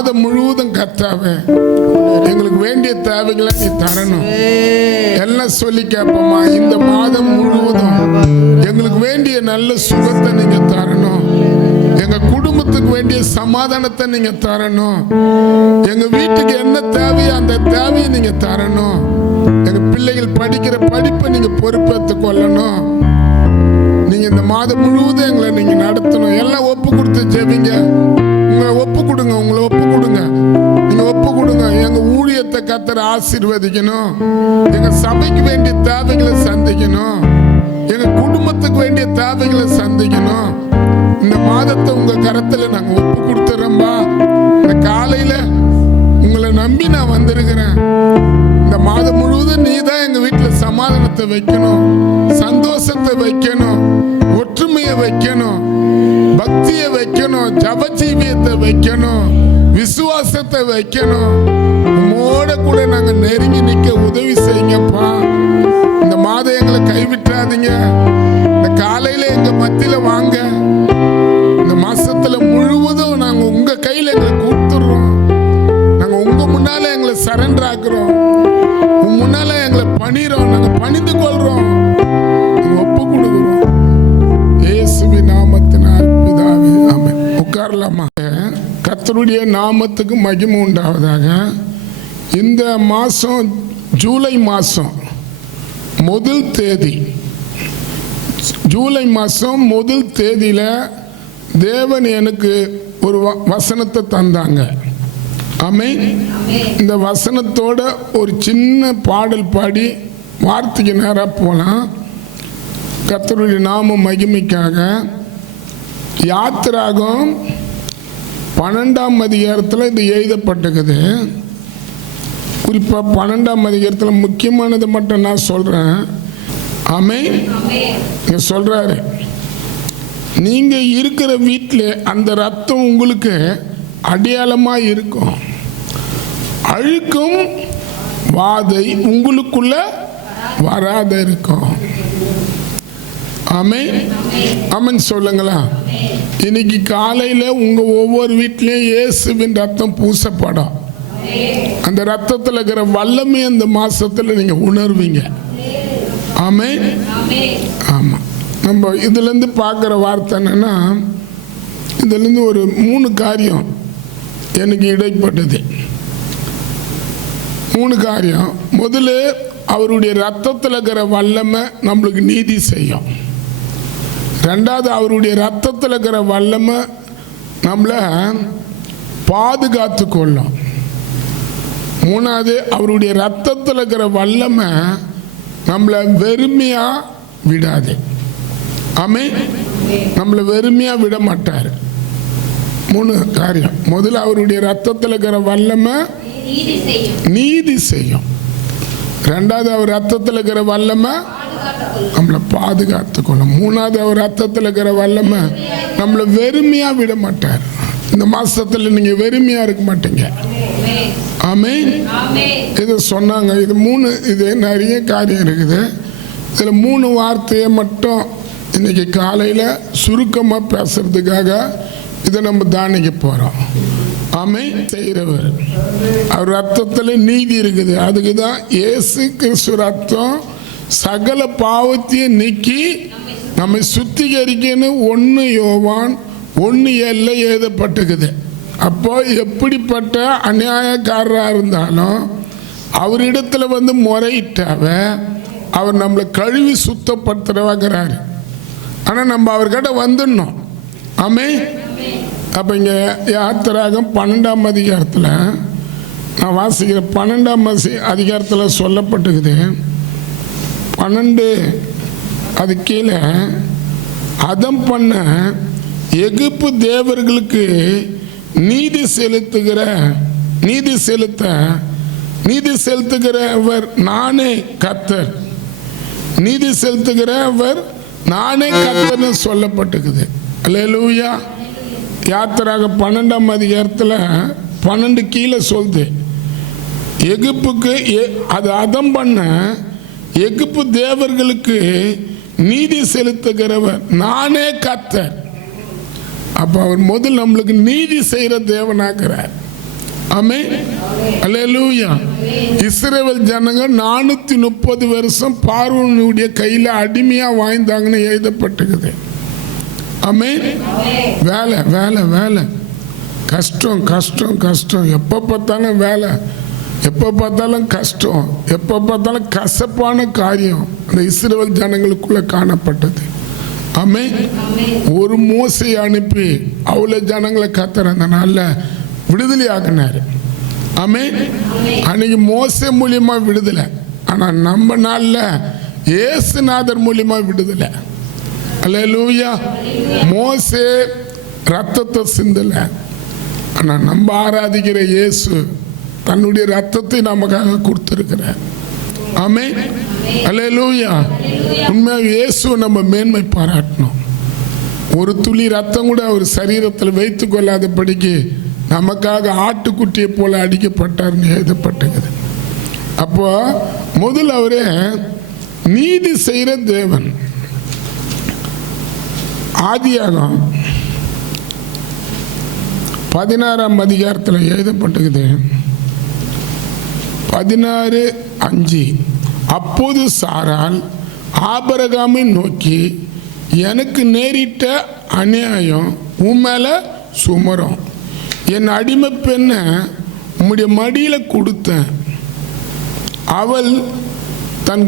மாதம் முழுவதும் கர்த்தாவே எங்களுக்கு வேண்டிய தேவைகளை நீ தரணும். எல்லாம் சொல்லி கேட்போமா, இந்த மாதம் முழுவதும் எங்களுக்கு வேண்டிய நல்ல சுகத்தை நீங்க தரணும். எங்க குடும்பத்துக்கு வேண்டிய சமாதானத்தை நீங்க தரணும். எங்க வீட்டுக்கு என்ன தேவையோ அந்த தேவையை நீங்க தரணும். எங்க பிள்ளைகள் படிக்கிற படிப்பை நீங்க பொறுப்பேற்றுக் கொள்ளணும். நீங்க இந்த மாதம் முழுவதும் எங்களை நீங்க நடத்தணும். எல்லாம் ஒப்பு கொடுத்து ஜெபிங்க. உங்களை ஒப்பு கொடுங்க, உங்களை ஒப்பு கொடுங்க, நீங்க ஒப்பு கொடுங்க. எங்க ஊழியத்தை கர்த்தர் ஆசீர்வதிக்கணும். எங்க சபைக்கு வேண்டிய தேவைகளை சந்திக்கணும். எங்க குடும்பத்துக்கு வேண்டிய தேவைகளை சந்திக்கணும். இந்த மாதத்தை உங்க கரத்துல நாங்க ஒப்பு கொடுத்துறோம்பா. இந்த காலையில உங்களை நம்பி நான் வந்திருக்கிறேன். இந்த மாதம் முழுவதும் நீ தான் எங்க வீட்டுல சமாதானத்தை வைக்கணும், சந்தோஷத்தை வைக்கணும், ஒற்றுமையை வைக்கணும், பக்தியை வைக்கணும், ஜபஜீவியத்தை வைக்கணும், விசுவாசத்தை வைக்கணும். உம்மோட கூட நாங்க நெருங்கி நிக்க உதவி செய்யுங்கப்பா. இந்த மாதம் எங்களை கைவிட்டாதீங்க. இந்த காலையில எங்க மத்தியில வாங்க. இந்த மாசத்துல முழுவதும் நாங்க உங்க கையில எங்களை கொடுத்துடுறோம். நாங்க உங்க முன்னால எங்களை சரண்டர் ஆக்குறோம். உங்க முன்னால எங்களை பணிறோம். நாங்க பணிந்து கொள்றோம், ஒப்பு கொடுக்கிறோம். இயேசுவின் நாமத்தினால் பிதாவே, ஆமென். உட்காரலாமா? கர்த்தருடைய நாமத்துக்கு மகிமை உண்டாவதாக. இந்த மாசம் ஜூலை மாசம் முதல் தேதி, ஜூலை மாசம் முதல் தேதியில தேவன் எனக்கு ஒரு வசனத்தை தந்தாங்க. ஆமென். இந்த வசனத்தோட ஒரு சின்ன பாடல் பாடி வார்த்தைக்கு நேராக போகலாம். கர்த்தருடைய நாம மகிமைக்காக யாத்திராகம் 12ஆம் அதிகாரத்தில் இது எழுதப்பட்டிருக்குது. குறிப்பாக 12ஆம் அதிகாரத்தில் முக்கியமானது மட்டும் நான் சொல்கிறேன். ஆமென். இங்கே சொல்கிறாரு, நீங்கள் இருக்கிற வீட்டில் அந்த ரத்தம் உங்களுக்கு அடையாளமாக இருக்கும். அழுக்கும் வாதை உங்களுக்குள்ள வராத இருக்கும். ஆமென். ஆமென் சொல்லுங்களா? இன்னைக்கு காலையில் உங்கள் ஒவ்வொரு வீட்லேயும் இயேசுவின் ரத்தம் பூசப்படும். அந்த ரத்தத்தில் இருக்கிற வல்லமை அந்த மாசத்துல நீங்க உணர்வீங்க. ஆமென். ஆமாம். நம்ம இதுலேருந்து பார்க்குற வார்த்தை என்னன்னா, இதுலேருந்து ஒரு 3 காரியம் எனக்கு இடைப்பட்டது. 3 காரியம். முதல்ல அவருடைய ரத்தத்தில் இருக்கிற வல்லமை நம்மளுக்கு நீதி செய்யும். ரெண்டாவது, அவருடைய ரத்தத்தில் இருக்கிற வல்லமை நம்மளை பாதுகாத்து கொள்ளும். மூணாவது, அவருடைய ரத்தத்தில் இருக்கிற வல்லமை நம்மளை வெறுமையா விடாது. ஆமென். நம்மளை வெறுமையா விட மாட்டார். 3 காரியம். முதல்ல அவருடைய ரத்தத்தில் இருக்கிற வல்லமை நீதி செய்யும். ரெண்டாவது, அவர் ரத்தத்தில் இருக்கிற வல்லமை நம்மளை பாதுகாத்து கொள்ளும். மூணாவது, அவர் ரத்தத்தில் இருக்கிற வல்லமை நம்மளை வெறுமையா விட மாட்டார். இந்த மாசத்துல நீங்க வெறுமையா இருக்க மாட்டீங்க. ஆமென். இது சொன்னாங்க. இது 3, இது நிறைய காரியம் இருக்குது. இதில் 3 வார்த்தையை மட்டும் இன்னைக்கு காலையில் சுருக்கமாக பேசுறதுக்காக இதை நம்ம தானிக்க போகிறோம். ஆமென். செய்கிறவர் அவர் ரத்தத்தில் நீதி இருக்குது. அதுக்கு தான் இயேசு கிறிஸ்து ரத்தம் சகல பாவத்தையும் நீக்கி நம்மை சுத்திகரிக்கணும். 1 யோவான் 1:7 எழுதப்பட்டிருக்குது. அப்போ எப்படிப்பட்ட அநியாயக்காரராக இருந்தாலும் அவரிடத்துல வந்து முறையிட்டாவ அவர் நம்மளை கழுவி சுத்தப்படுத்துறவாங்கிறாரு. ஆனால் நம்ம அவர்கிட்ட வந்துடணும். ஆமென். அப்போ இங்கே யாத்திராகம் 12ஆம் அதிகாரத்தில் நான் வாசிக்கிற 12ஆம் அதிகாரத்தில் சொல்லப்பட்டிருக்குது. 12 அது கீழே, அதம் பண்ண எகிப்து தேவர்களுக்கு நீதி செலுத்துகிறவர் நானே கர்த்தர். நீதி செலுத்துகிறவர் நானே கர்த்தர்னு சொல்லப்பட்டிருக்குது. அல்லேலூயா. யாத்திராக 12ஆம் அதிகாரத்தில் 12 கீழே சொல்லுது, எகிப்துக்கு அது அதம் பண்ண எகிப்து தேவர்களுக்கு நீதி செலுத்துகிறவர் நானே கர்த்தர். அப்போ அவர் முதல் நம்மளுக்கு நீதி செய்கிற தேவனாகிறார். ஆமென். அல்லேலூயா. இஸ்ரவேல் ஜனங்க 430 வருஷம் பார்வோனுடைய கையில அடிமையா வாழ்ந்தாங்கன்னு எழுதப்பட்டிருக்குது. ஆமென். வேலை வேலை வேலை, கஷ்டம் கஷ்டம் கஷ்டம், எப்போ பார்த்தாலும் வேலை, எப்போ பார்த்தாலும் கஷ்டம், எப்போ பார்த்தாலும் கசப்பான காரியம் அந்த இஸ்ரவேல் ஜனங்களுக்குள்ள காணப்பட்டது. ஆமென். ஒரு மோசையை அனுப்பி அவ்வளோ ஜனங்களை கர்த்தர் அந்த நாளில் விடுதலை ஆக்கினார். ஆமென். அன்னைக்கு மோசே மூலியமா விடுதலை, ஆனால் நம்ம நாளில் இயேசுநாதர் மூலியமா விடுதலை. அல்லேலூயா. மோசே ரத்தத்தை சிந்தல, ஆனால் நம்ம ஆராதிக்கிற இயேசு தன்னுடைய ரத்தத்தை நமக்காக கொடுத்திருக்கிறார். ஆமென். அல்லேலூயா. உண்மையாக இயேசு நம்ம மேன்மை பாராட்டணும். ஒரு துளி ரத்தம் கூட அவர் சரீரத்தில் வைத்து கொள்ளாதபடிக்கு நமக்காக ஆட்டுக்குட்டியை போல அடிக்கப்பட்டார்னு எழுதப்பட்டிருக்குது. அப்போ முதல் அவரே நீதி செய்கிற தேவன். ஆதியாகமம் 16ஆம் அதிகாரத்தில் எழுதப்பட்டிருக்குது. 16:5. அப்போது சாராள் ஆபிரகாமை நோக்கி, எனக்கு நேரிட்ட அநியாயம் உன் மேலே சுமரும், என் அடிமை பெண்ணை உம்முடைய மடியில் கொடுத்தேன், அவள் தன்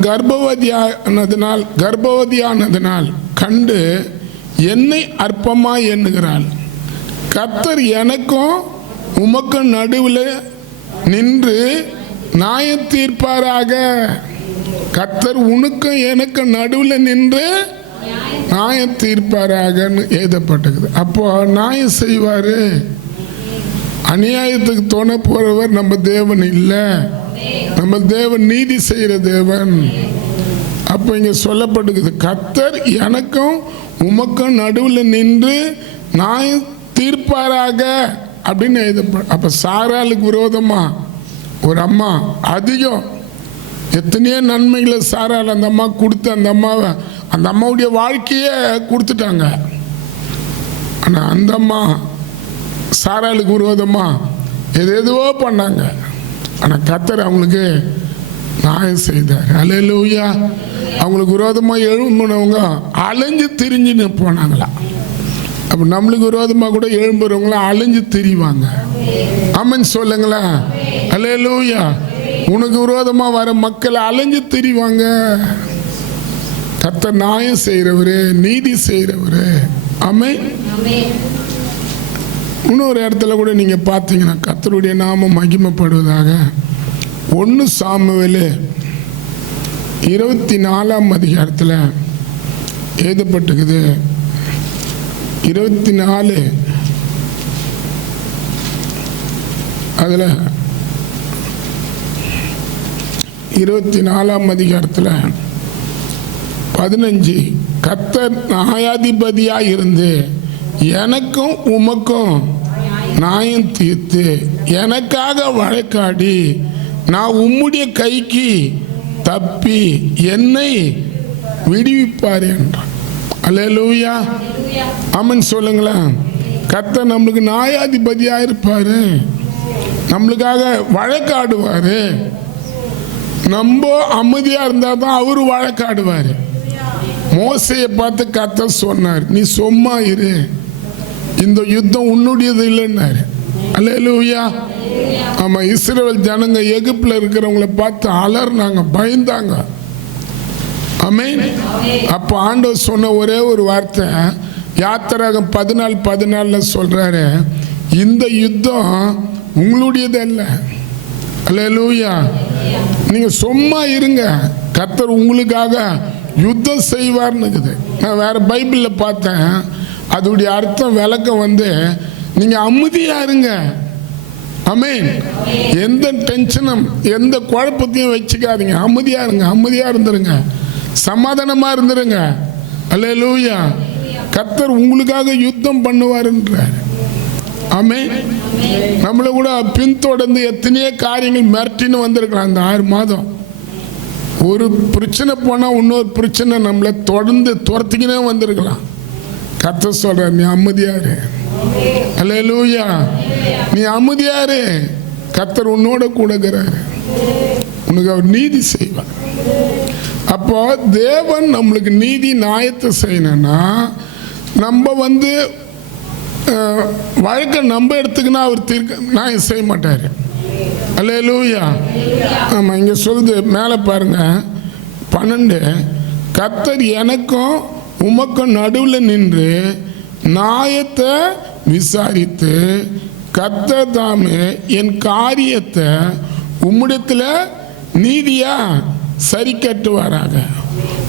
கர்ப்பவதியானதினால் கண்டு என்னை அற்பமாய் எண்ணுகிறாள். கர்த்தர் எனக்கும் உமக்கும் நடுவில் நின்று நியாயம் தீர்ப்பாராக. கர்த்தர் உனக்கும் எனக்கும் நடுவில் நின்று நியாயம் தீர்ப்பாராகன்னு எழுதப்பட்டிருக்குது. அப்போ நியாயம் செய்வார். அநியாயத்துக்கு தோண போறவர் நம்ம தேவன் இல்லை. நம்ம தேவன் நீதி செய்கிற தேவன். அப்போ இங்கே சொல்லப்பட்டிருக்குது, கர்த்தர் எனக்கும் உமக்கும் நடுவில் நின்று நியாயம் தீர்ப்பாராக அப்படின்னு எழுதப்படும். அப்போ சாராளுக்கு விரோதமா ஒரு அம்மா அதிகம் எத்தனையோ நன்மைகளை சாராள் அந்த அம்மா கொடுத்து அந்த அம்மாவுடைய வாழ்க்கையே கொடுத்துட்டாங்க. ஆனால் அந்த அம்மா சாராளுக்கு விரோதமா எதுவோ பண்ணாங்க. ஆனால் கர்த்தர் அவங்களுக்கு நியாயம் செய்தார். அல்லேலூயா. அவங்களுக்கு விரோதமாக எழும்பினவங்க அலைஞ்சு திரிஞ்சுன்னு போனாங்களா. அப்போ நம்மளுக்கு விரோதமாக கூட எழும்புறவங்களாம் அலைஞ்சு திரிவாங்க. ஆமென் சொல்லுங்களா. அல்லேலூயா. உனக்கு விரோதமாக வர மக்களை அலைஞ்சு திரிவாங்க. கர்த்தர் நியாயம் செய்கிறவரு, நீதி செய்கிறவரு. ஆமென். இன்னொரு இடத்துல கூட நீங்கள் பார்த்தீங்கன்னா கர்த்தருடைய நாமம் மகிமைப்படுவதாக. 1 சாமுவேல் 24ஆம் அதிகாரத்தில் எழுதப்பட்டிருக்குது. 24 அதில் 24ஆம் அதிகாரத்தில் 15, கர்த்தர் நியாயாதிபதியாக இருந்து எனக்கும் உமக்கும் நியாயம் தீர்த்து எனக்காக வழக்காடி நான் உம்முடைய கைக்கு தப்பி என்னை விடுவிப்பார் என்றான். அல்லேலூயா. ஆமென் சொல்லுங்களேன். கர்த்தர் நம்மளுக்கு நியாயாதிபதியாக இருப்பார், நம்மளுக்காக வழக்காடுவார். நம்ம அமைதியாக இருந்தால் தான் அவர் வழக்காடுவார். மோசையை பார்த்து கர்த்தர் சொன்னார், நீ சும்மா இரு, இந்த யுத்தம் உன்னுடையது இல்லைன்னாரு. அல்லேலூயா. ஆமாம். இஸ்ரவேல் ஜனங்க எகிப்தில் இருக்கிறவங்கள பார்த்து அலர்னாங்க, பயந்தாங்க. ஆமென். அப்போ ஆண்டவர் சொன்ன ஒரே ஒரு வார்த்தை யாத்திராகம் 14:14 சொல்றாரு, இந்த யுத்தம் உங்களுடையது அல்ல. அல்லேலூயா. நீங்க சும்மா இருங்க, கர்த்தர் உங்களுக்காக யுத்தம் செய்வார்னுக்குது. நான் வேற பைபிளில் பார்த்தேன், அதோடைய அர்த்தம் விளக்கம் நீங்க அமைதியா இருங்க. ஆமென். எந்த டென்ஷனும் எந்த குழப்பத்தையும் வச்சுக்காதீங்க, அமைதியா இருங்க, அமைதியா இருந்துருங்க, சமாதானமா இருந்துருங்க. அல்லேலூயா. கர்த்தர் உங்களுக்காக யுத்தம் பண்ணுவாருன்றார். ஆமென். நம்மளை கூட பின்தொடர்ந்து எத்தனையோ காரியங்கள் மிரட்டின்னு வந்திருக்கலாம். அந்த 6 மாதம் ஒரு பிரச்சனை போனால் இன்னொரு பிரச்சனை நம்மளை தொடர்ந்து துரத்திக்கினே வந்திருக்கலாம். கர்த்தர் சொல்ற, நீ அமைதியாரு. அல்லேலூயா. நீ அமைதியாரு, கர்த்தர் உன்னோட கூட இருக்கிறாரு, உனக்கு அவர் நீதி செய்வார். அப்போ தேவன் நம்மளுக்கு நீதி நியாயத்தை செய்யணும்னா நம்ம வழக்கை நம்ம எடுத்துக்கினா அவர் நியாயம் செய்ய மாட்டார். அல்லேலூயா. ஆமாம், இங்கே சொல்லுது மேலே பாருங்க 12, கர்த்தர் எனக்கும் உமக்கும் நடுவில் நின்று நியாயத்தை விசாரித்து கர்த்தர் தாமே என் காரியத்தை உம்மிடத்தில் நீதியா சரி கட்டுவாராக.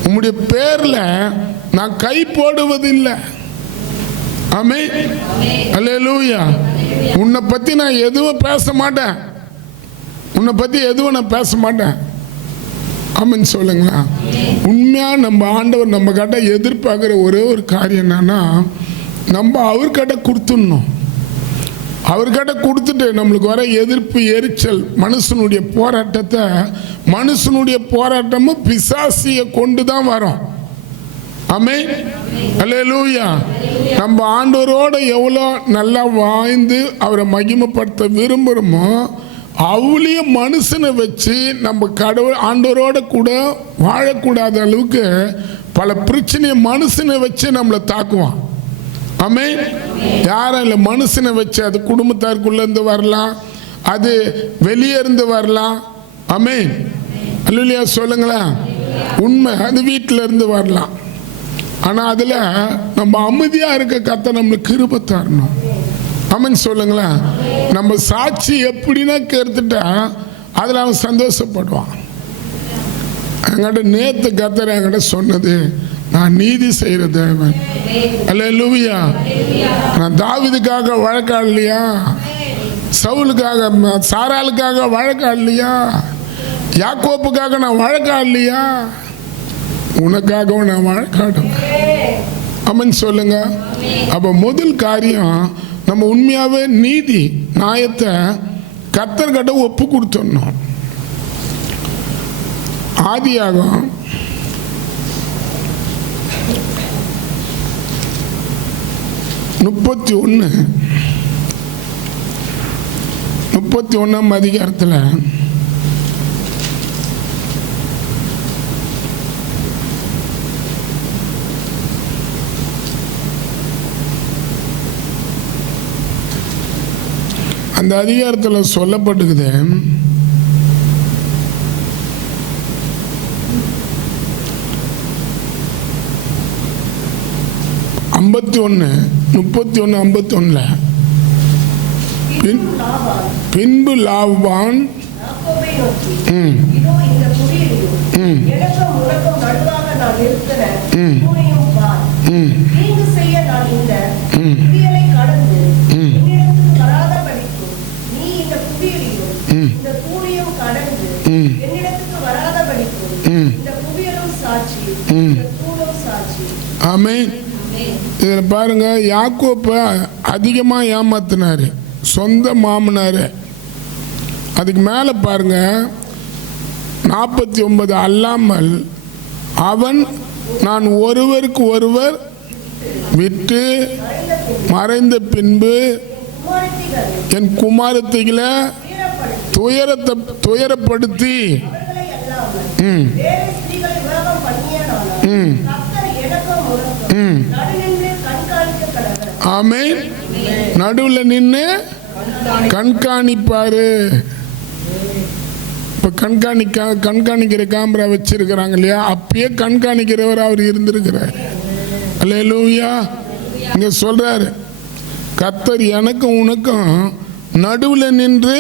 உம்முடைய பேர்ல நான் கை போடுவதில்லை. ஆமென். அல்லேலூயா. உன்னை பத்தி நான் எதுவும் பேச மாட்டேன், உன்னை பத்தி எதுவும் நான் பேச மாட்டேன். ஆமென் சொல்லுங்களா. உண்மையா நம்ம ஆண்டவர் நம்ம கிட்ட எதிர்பார்க்குற ஒரே ஒரு காரியம் என்னன்னா, நம்ம அவர்கிட்ட கொடுத்துடணும். அவர்கிட்ட கொடுத்துட்டு நம்மளுக்கு வர எதிர்ப்பு எரிச்சல் மனுஷனுடைய போராட்டத்தை, மனுஷனுடைய போராட்டமும் பிசாசியை கொண்டு தான் வரும். ஆமென். அல்லேலூயா. நம்ம ஆண்டவரோட எவ்வளோ நல்லா வாழ்ந்து அவரை மகிமைப்படுத்த விரும்புகிறோமோ அவ்வளோ மனுஷனை வச்சு நம்ம கடவுள் ஆண்டவரோட கூட வாழக்கூடாத அளவுக்கு பல பிரச்சனையை மனுஷனை வச்சு நம்மளை தாக்குவான். ஆமென். யாரும் இல்லை, மனுஷனை வச்சு அது குடும்பத்தாருக்குள்ளேருந்து வரலாம், அது வெளியே இருந்து வரலாம். ஆமென். அல்லேலூயா சொல்லுங்களேன். உண்மை, அது வீட்டில் இருந்து வரலாம். ஆனால் அதில் நம்ம அமைதியாக இருக்க கர்த்தர் நம்மளுக்கு கிருபை தரணும். ஆமென் சொல்லுங்களேன். நம்ம சாட்சி எப்படின்னா கேட்டுட்டா அதில் அவன் சந்தோஷப்படுவான். என்கிட்ட நேற்று கர்த்தர் என்கிட்ட சொன்னது, நான் நீதி செய்கிற தேவன். அல்லேலூயா. நான் தாவீதுக்காக வழக்காடலையா, சவுலுக்காக சாராளுக்காக வழக்காடலையா, யாக்கோப்புக்காக நான் வழக்காடலையா, உனக்காகவும் நான் வழக்காடுவேன். ஆமென் சொல்லுங்க. அப்போ முதல் காரியம் நம்ம உண்மையாகவே நீதி நியாயத்தை கர்த்தர்கிட்ட ஒப்பு கொடுத்துடணும். ஆதியாகமம் 31 அதிகாரத்தில் 'அந்த அதிகாரத்தில் சொல்லப்பட்டுக்குது, 31:51 பின்பு லாபான் ஆமென். இதில் பாருங்க, யாக்கோப்பை அதிகமாக ஏமாத்தினாரு சொந்த மாமனார். அதுக்கு மேலே பாருங்க 49 அல்லாமல் அவன் நான் ஒருவருக்கு ஒருவர் விட்டு மறைந்த பின்பு என் குமாரத்திகளை துயரப்படுத்தி ஆமென் நடுவில் நின்று கண்காணிப்பாரு. இப்போ கண்காணிக்கிற கேமரா வச்சிருக்கிறாங்க இல்லையா, அப்பயே கண்காணிக்கிறவர் அவர் இருந்திருக்கிறார். அல்லேலூயா. இங்க சொல்றாரு, கர்த்தர் எனக்கும் உனக்கும் நடுவில் நின்று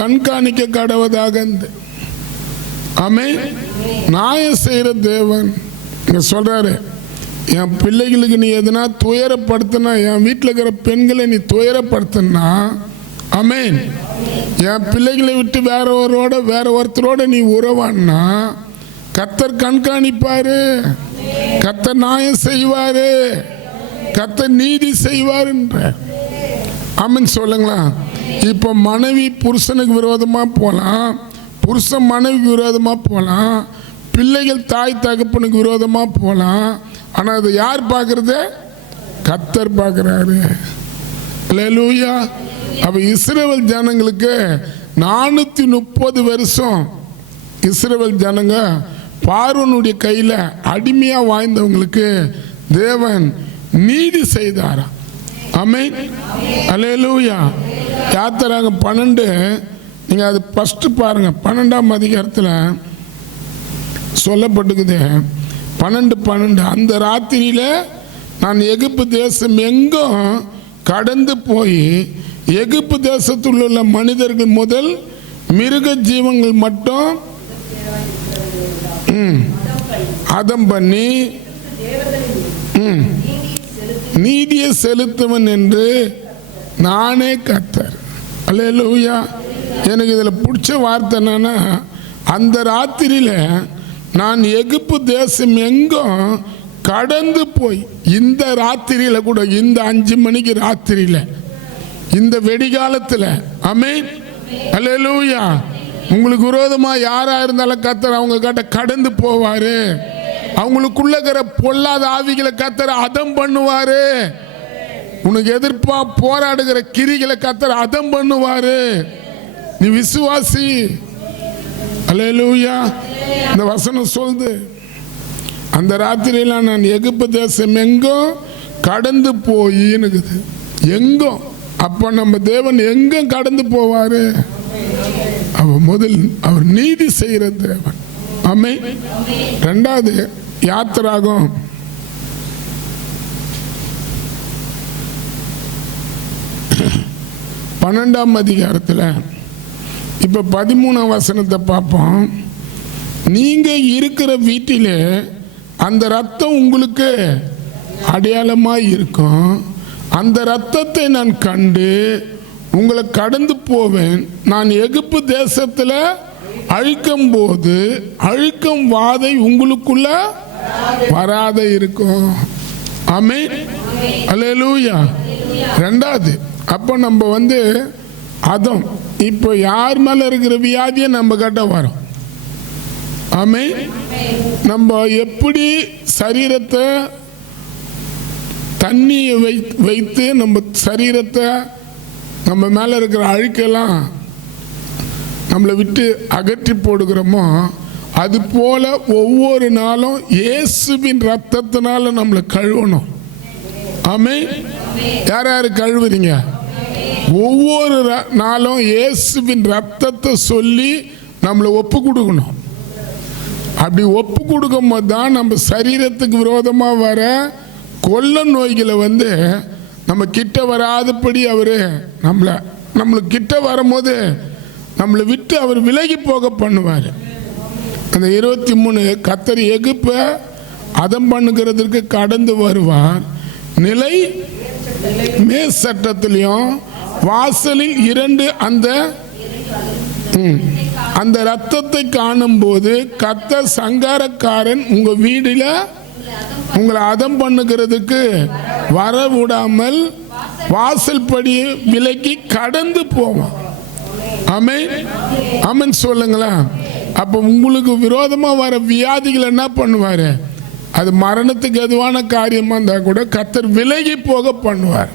கண்காணிக்க கடவதாக. ஆமென். நியாயம் செய்கிற தேவன். இங்க சொல்றாரு, என் பிள்ளைகளுக்கு நீ எதுனா துயரப்படுத்தினா, என் வீட்டில் இருக்கிற பெண்களை நீ துயரப்படுத்தினா, ஆமென், என் பிள்ளைகளை விட்டு வேற ஒருத்தரோட நீ உறவானா கர்த்தர் கண்காணிப்பாரு, கர்த்தர் நியாயம் செய்வாரு, கர்த்தர் நீதி செய்வாருன்ற. ஆமென் சொல்லுங்களா. இப்போ மனைவி புருஷனுக்கு விரோதமாக போகலாம், புருஷன் மனைவிக்கு விரோதமாக போகலாம், பிள்ளைகள் தாய் தகப்பனுக்கு விரோதமாக போகலாம். ஆனால் அது யார் பார்க்கறது? கர்த்தர் பார்க்குறாரு. அல்லேலூயா. அப்ப இஸ்ரவேல் ஜனங்களுக்கு 430 வருஷம் இஸ்ரவேல் ஜனங்க பார்வோனுடைய கையில அடிமையா வாழ்ந்தவங்களுக்கு தேவன் நீதி செய்தாராம். ஆமென், அல்லேலூயா. யாத்திராங்க 12, நீங்க அது ஃபர்ஸ்ட் பாருங்க. 12ஆம் அதிகாரத்தில் சொல்லப்பட்டுக்குது. 12 அந்த ராத்திரியில நான் எகிப்து தேசம் எங்கும் கடந்து போய் எகிப்து தேசத்தில் உள்ள மனிதர்கள் முதல் மிருக ஜீவங்கள் மட்டும் அதம் பண்ணி நீதியை செலுத்துவன் என்று நானே கர்த்தர். அல்லேலூயா. எனக்கு இதில் பிடிச்ச வார்த்தை என்னன்னா, அந்த ராத்திரியில நான் எகிப்து தேசம் எங்கும் கடந்து போய், இந்த ராத்திரியில கூட, இந்த 5 மணிக்கு ராத்திரியில, இந்த வெடிகாலத்தில், ஆமென், அல்லேலூயா, உங்களுக்கு விரோதமா யாரா இருந்தாலும் கர்த்தர் அவங்க கிட்ட கடந்து போவாரு. அவங்களுக்குள்ள இருக்கிற பொல்லாத ஆவிகளை கர்த்தர் அதம் பண்ணுவாரு. உனக்கு எதிர்ப்பா போராடுகிற கிரிகளை கர்த்தர் அதம் பண்ணுவாரு. நீ விசுவாசி. அல்லேலூயா. இந்த வசனம் சொல்லுது, அந்த ராத்திரியில நான் எகிப்து தேசம் எங்கும் கடந்து போயின்னுக்குது. எங்கும். அப்ப நம்ம தேவன் எங்கும் கடந்து போவாரு. அவர் நீதி செய்கிற தேவன். ஆமென். 2வது யாத்திராகம் 12ஆம் அதிகாரத்தில் இப்ப 13ஆம் வசனத்தை பார்ப்போம். நீங்க இருக்கிற வீட்டிலே அந்த ரத்தம் உங்களுக்கு அடையாளமாய் இருக்கும். அந்த ரத்தத்தை நான் கண்டு உங்களை கடந்து போவேன். நான் எகிப்து தேசத்துல அழிக்கும் போது அழிக்கும் வாதை உங்களுக்குள்ள வராத இருக்கும். ஆமென், அல்லேலூயா. 2வது, அப்போ நம்ம அதம், இப்போ யார் மேல இருக்கிற வியாதியை நம்ம கிட்ட வரும். ஆமென். நம்ம எப்படி சரீரத்தை தண்ணியை வைத்து நம்ம சரீரத்தை, நம்ம மேல இருக்கிற அழுக்கெல்லாம் நம்மளை விட்டு அகற்றி போடுகிறோமோ, அது போல ஒவ்வொரு நாளும் இயேசுவின் ரத்தத்தினால நம்மளை கழுவணும். ஆமென். யார் யார் கழுவுறீங்க? ஒவ்வொரு நாளும் இயேசுவின் ரத்தத்தை சொல்லி நம்மளை ஒப்பு கொடுக்கணும். அப்படி ஒப்பு கொடுக்கும் போது தான் நம்ம சரீரத்துக்கு விரோதமா வர கொள்ள நோய்களை நம்ம கிட்ட வராதபடி அவரு நம்மளுக்கு கிட்ட வரும்போது நம்மளை விட்டு அவர் விலகி போக பண்ணுவார். அந்த 23 கர்த்தர் எகிப்தை அதம் பண்ணுகிறதுக்கு கடந்து வருவார். நிலை மேற்சட்டத்திலையும் வாசலில் 2 அந்த ரத்தத்தை காணும் போது கர்த்தர் சங்காரக்காரன் உங்க வீடுல உங்களை அதம் பண்ணுகிறதுக்கு வர விடாமல் வாசல் படி விலக்கி கடந்து போவான். ஆமென், ஆமென் சொல்லுங்களா. அப்ப உங்களுக்கு விரோதமா வர வியாதிகள் என்ன பண்ணுவாரு? அது மரணத்துக்கு எதுவான காரியமா இருந்தா கூட கர்த்தர் விலகி போக பண்ணுவார்.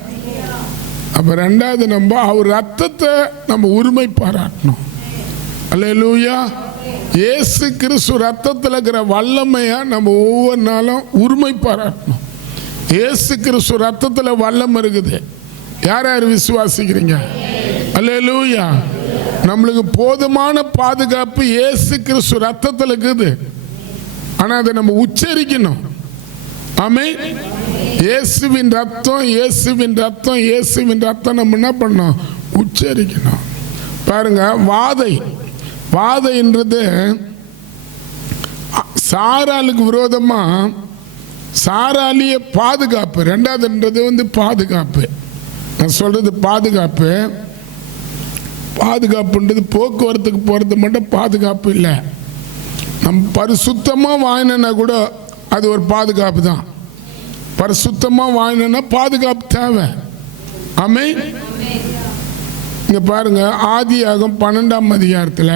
அப்ப 2வது, நம்ம அவர் ரத்தத்தை நம்ம உரிமை பாராட்டணும். அல்லேலூயா. இயேசு கிறிஸ்து ரத்தத்தில் இருக்கிற வல்லமையா நம்ம ஒவ்வொரு நாளும் உரிமை பாராட்டணும். இயேசு கிறிஸ்து ரத்தத்தில் வல்லம் இருக்குது. யார் யார் விசுவாசிக்கிறீங்க? அல்லேலூயா. நம்மளுக்கு போதுமான பாதுகாப்பு இயேசு கிறிஸ்து ரத்தத்தில் இருக்குது. ஆனா அதை நம்ம உச்சரிக்கணும். ஆமென். இயேசுவின் ரத்தம், இயேசுவின் ரத்தம், இயேசுவின் ரத்தம் நம்ம என்ன பண்ணணும்? உச்சரிக்கணும். பாருங்க, வாதைன்றது சாராளுக்கு விரோதமா சாராலிய பாதுகாப்பு. 2வதுன்றது பாதுகாப்பு. நான் சொல்றது பாதுகாப்புன்றது போக்குவரத்துக்கு போறது மட்டும் பாதுகாப்பு இல்லை. நம்ம பரிசுத்தமா வாங்கினா கூட அது ஒரு பாதுகாப்பு தான். பரிசுத்தமா வாங்கினா பாதுகாப்பு தேவை. ஆமென். இங்க பாருங்க, ஆதியாகமம் 12ஆம் அதிகாரத்தில்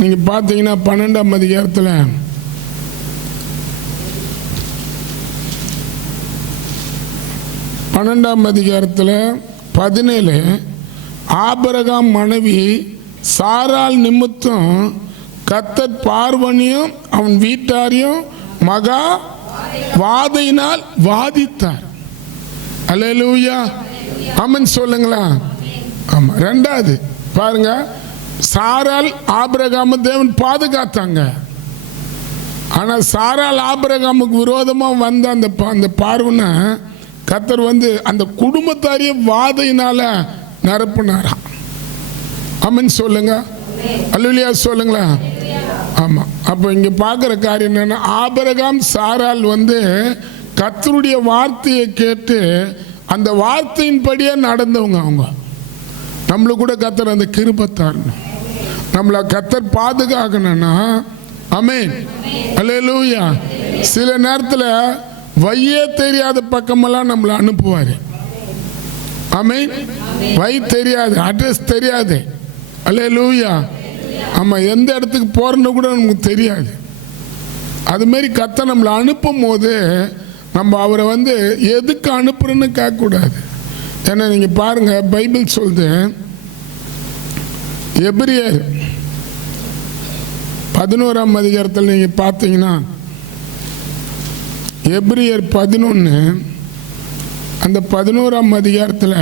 நீங்க பார்த்தீங்கன்னா 12ஆம் அதிகாரத்தில் 12ஆம் அதிகாரத்தில் 17 ஆபிரகாம் மனைவி சாராள் நிமித்தம் கர்த்தர் பார்வனையும் அவன் வீட்டாரையும் மகா வாதையினால் வாதித்தார். அல்லேலூயா, ஆமென் சொல்லுங்களா. ஆமா. ரெண்டாவது பாருங்க, சாராள் ஆபிரகாம தேவன் பாதுகாத்தாங்க. ஆனா சாராள் ஆபிரகாமுக்கு விரோதமா வந்த அந்த பார்வனை கர்த்தர் அந்த குடும்பத்தாரிய வாதையினால நிரப்பினாராம். ஆமென் சொல்லுங்க. அல்லேலூயா சொல்லுங்களா. ஆமா. அப்போ இங்க பார்க்குற காரியம் என்னன்னா, ஆபிரகாம் சாராள் கர்த்தருடைய வார்த்தையை கேட்டு அந்த வார்த்தையின்படியே நடந்தவங்க. அவங்க நம்மளுக்கு கூட கர்த்தர் அந்த கிருபை தரணும். நம்மளை கர்த்தர் பாதுகாக்கணும்னா ஆமென் அல்லேலூயா. சில நேரத்தில் வையே தெரியாத பக்கமெல்லாம் நம்மளை அனுப்புவார். ஆமென். வை தெரியாது, அட்ரஸ் தெரியாது. அல்லேலூயா. ஆமாம், எந்த இடத்துக்கு போகிறன்னு கூட நமக்கு தெரியாது. அதுமாரி கர்த்தர் நம்மளை அனுப்பும் போது நம்ம அவரை எதுக்கு அனுப்புறன்னு கேட்கக்கூடாது. ஏன்னா நீங்கள் பாருங்கள், பைபிள் சொல்லுது, எபிரியர் 11ஆம் அதிகாரத்தில் நீங்கள் பார்த்தீங்கன்னா, எபிரியர் 11 அந்த 11ஆம் அதிகாரத்தில்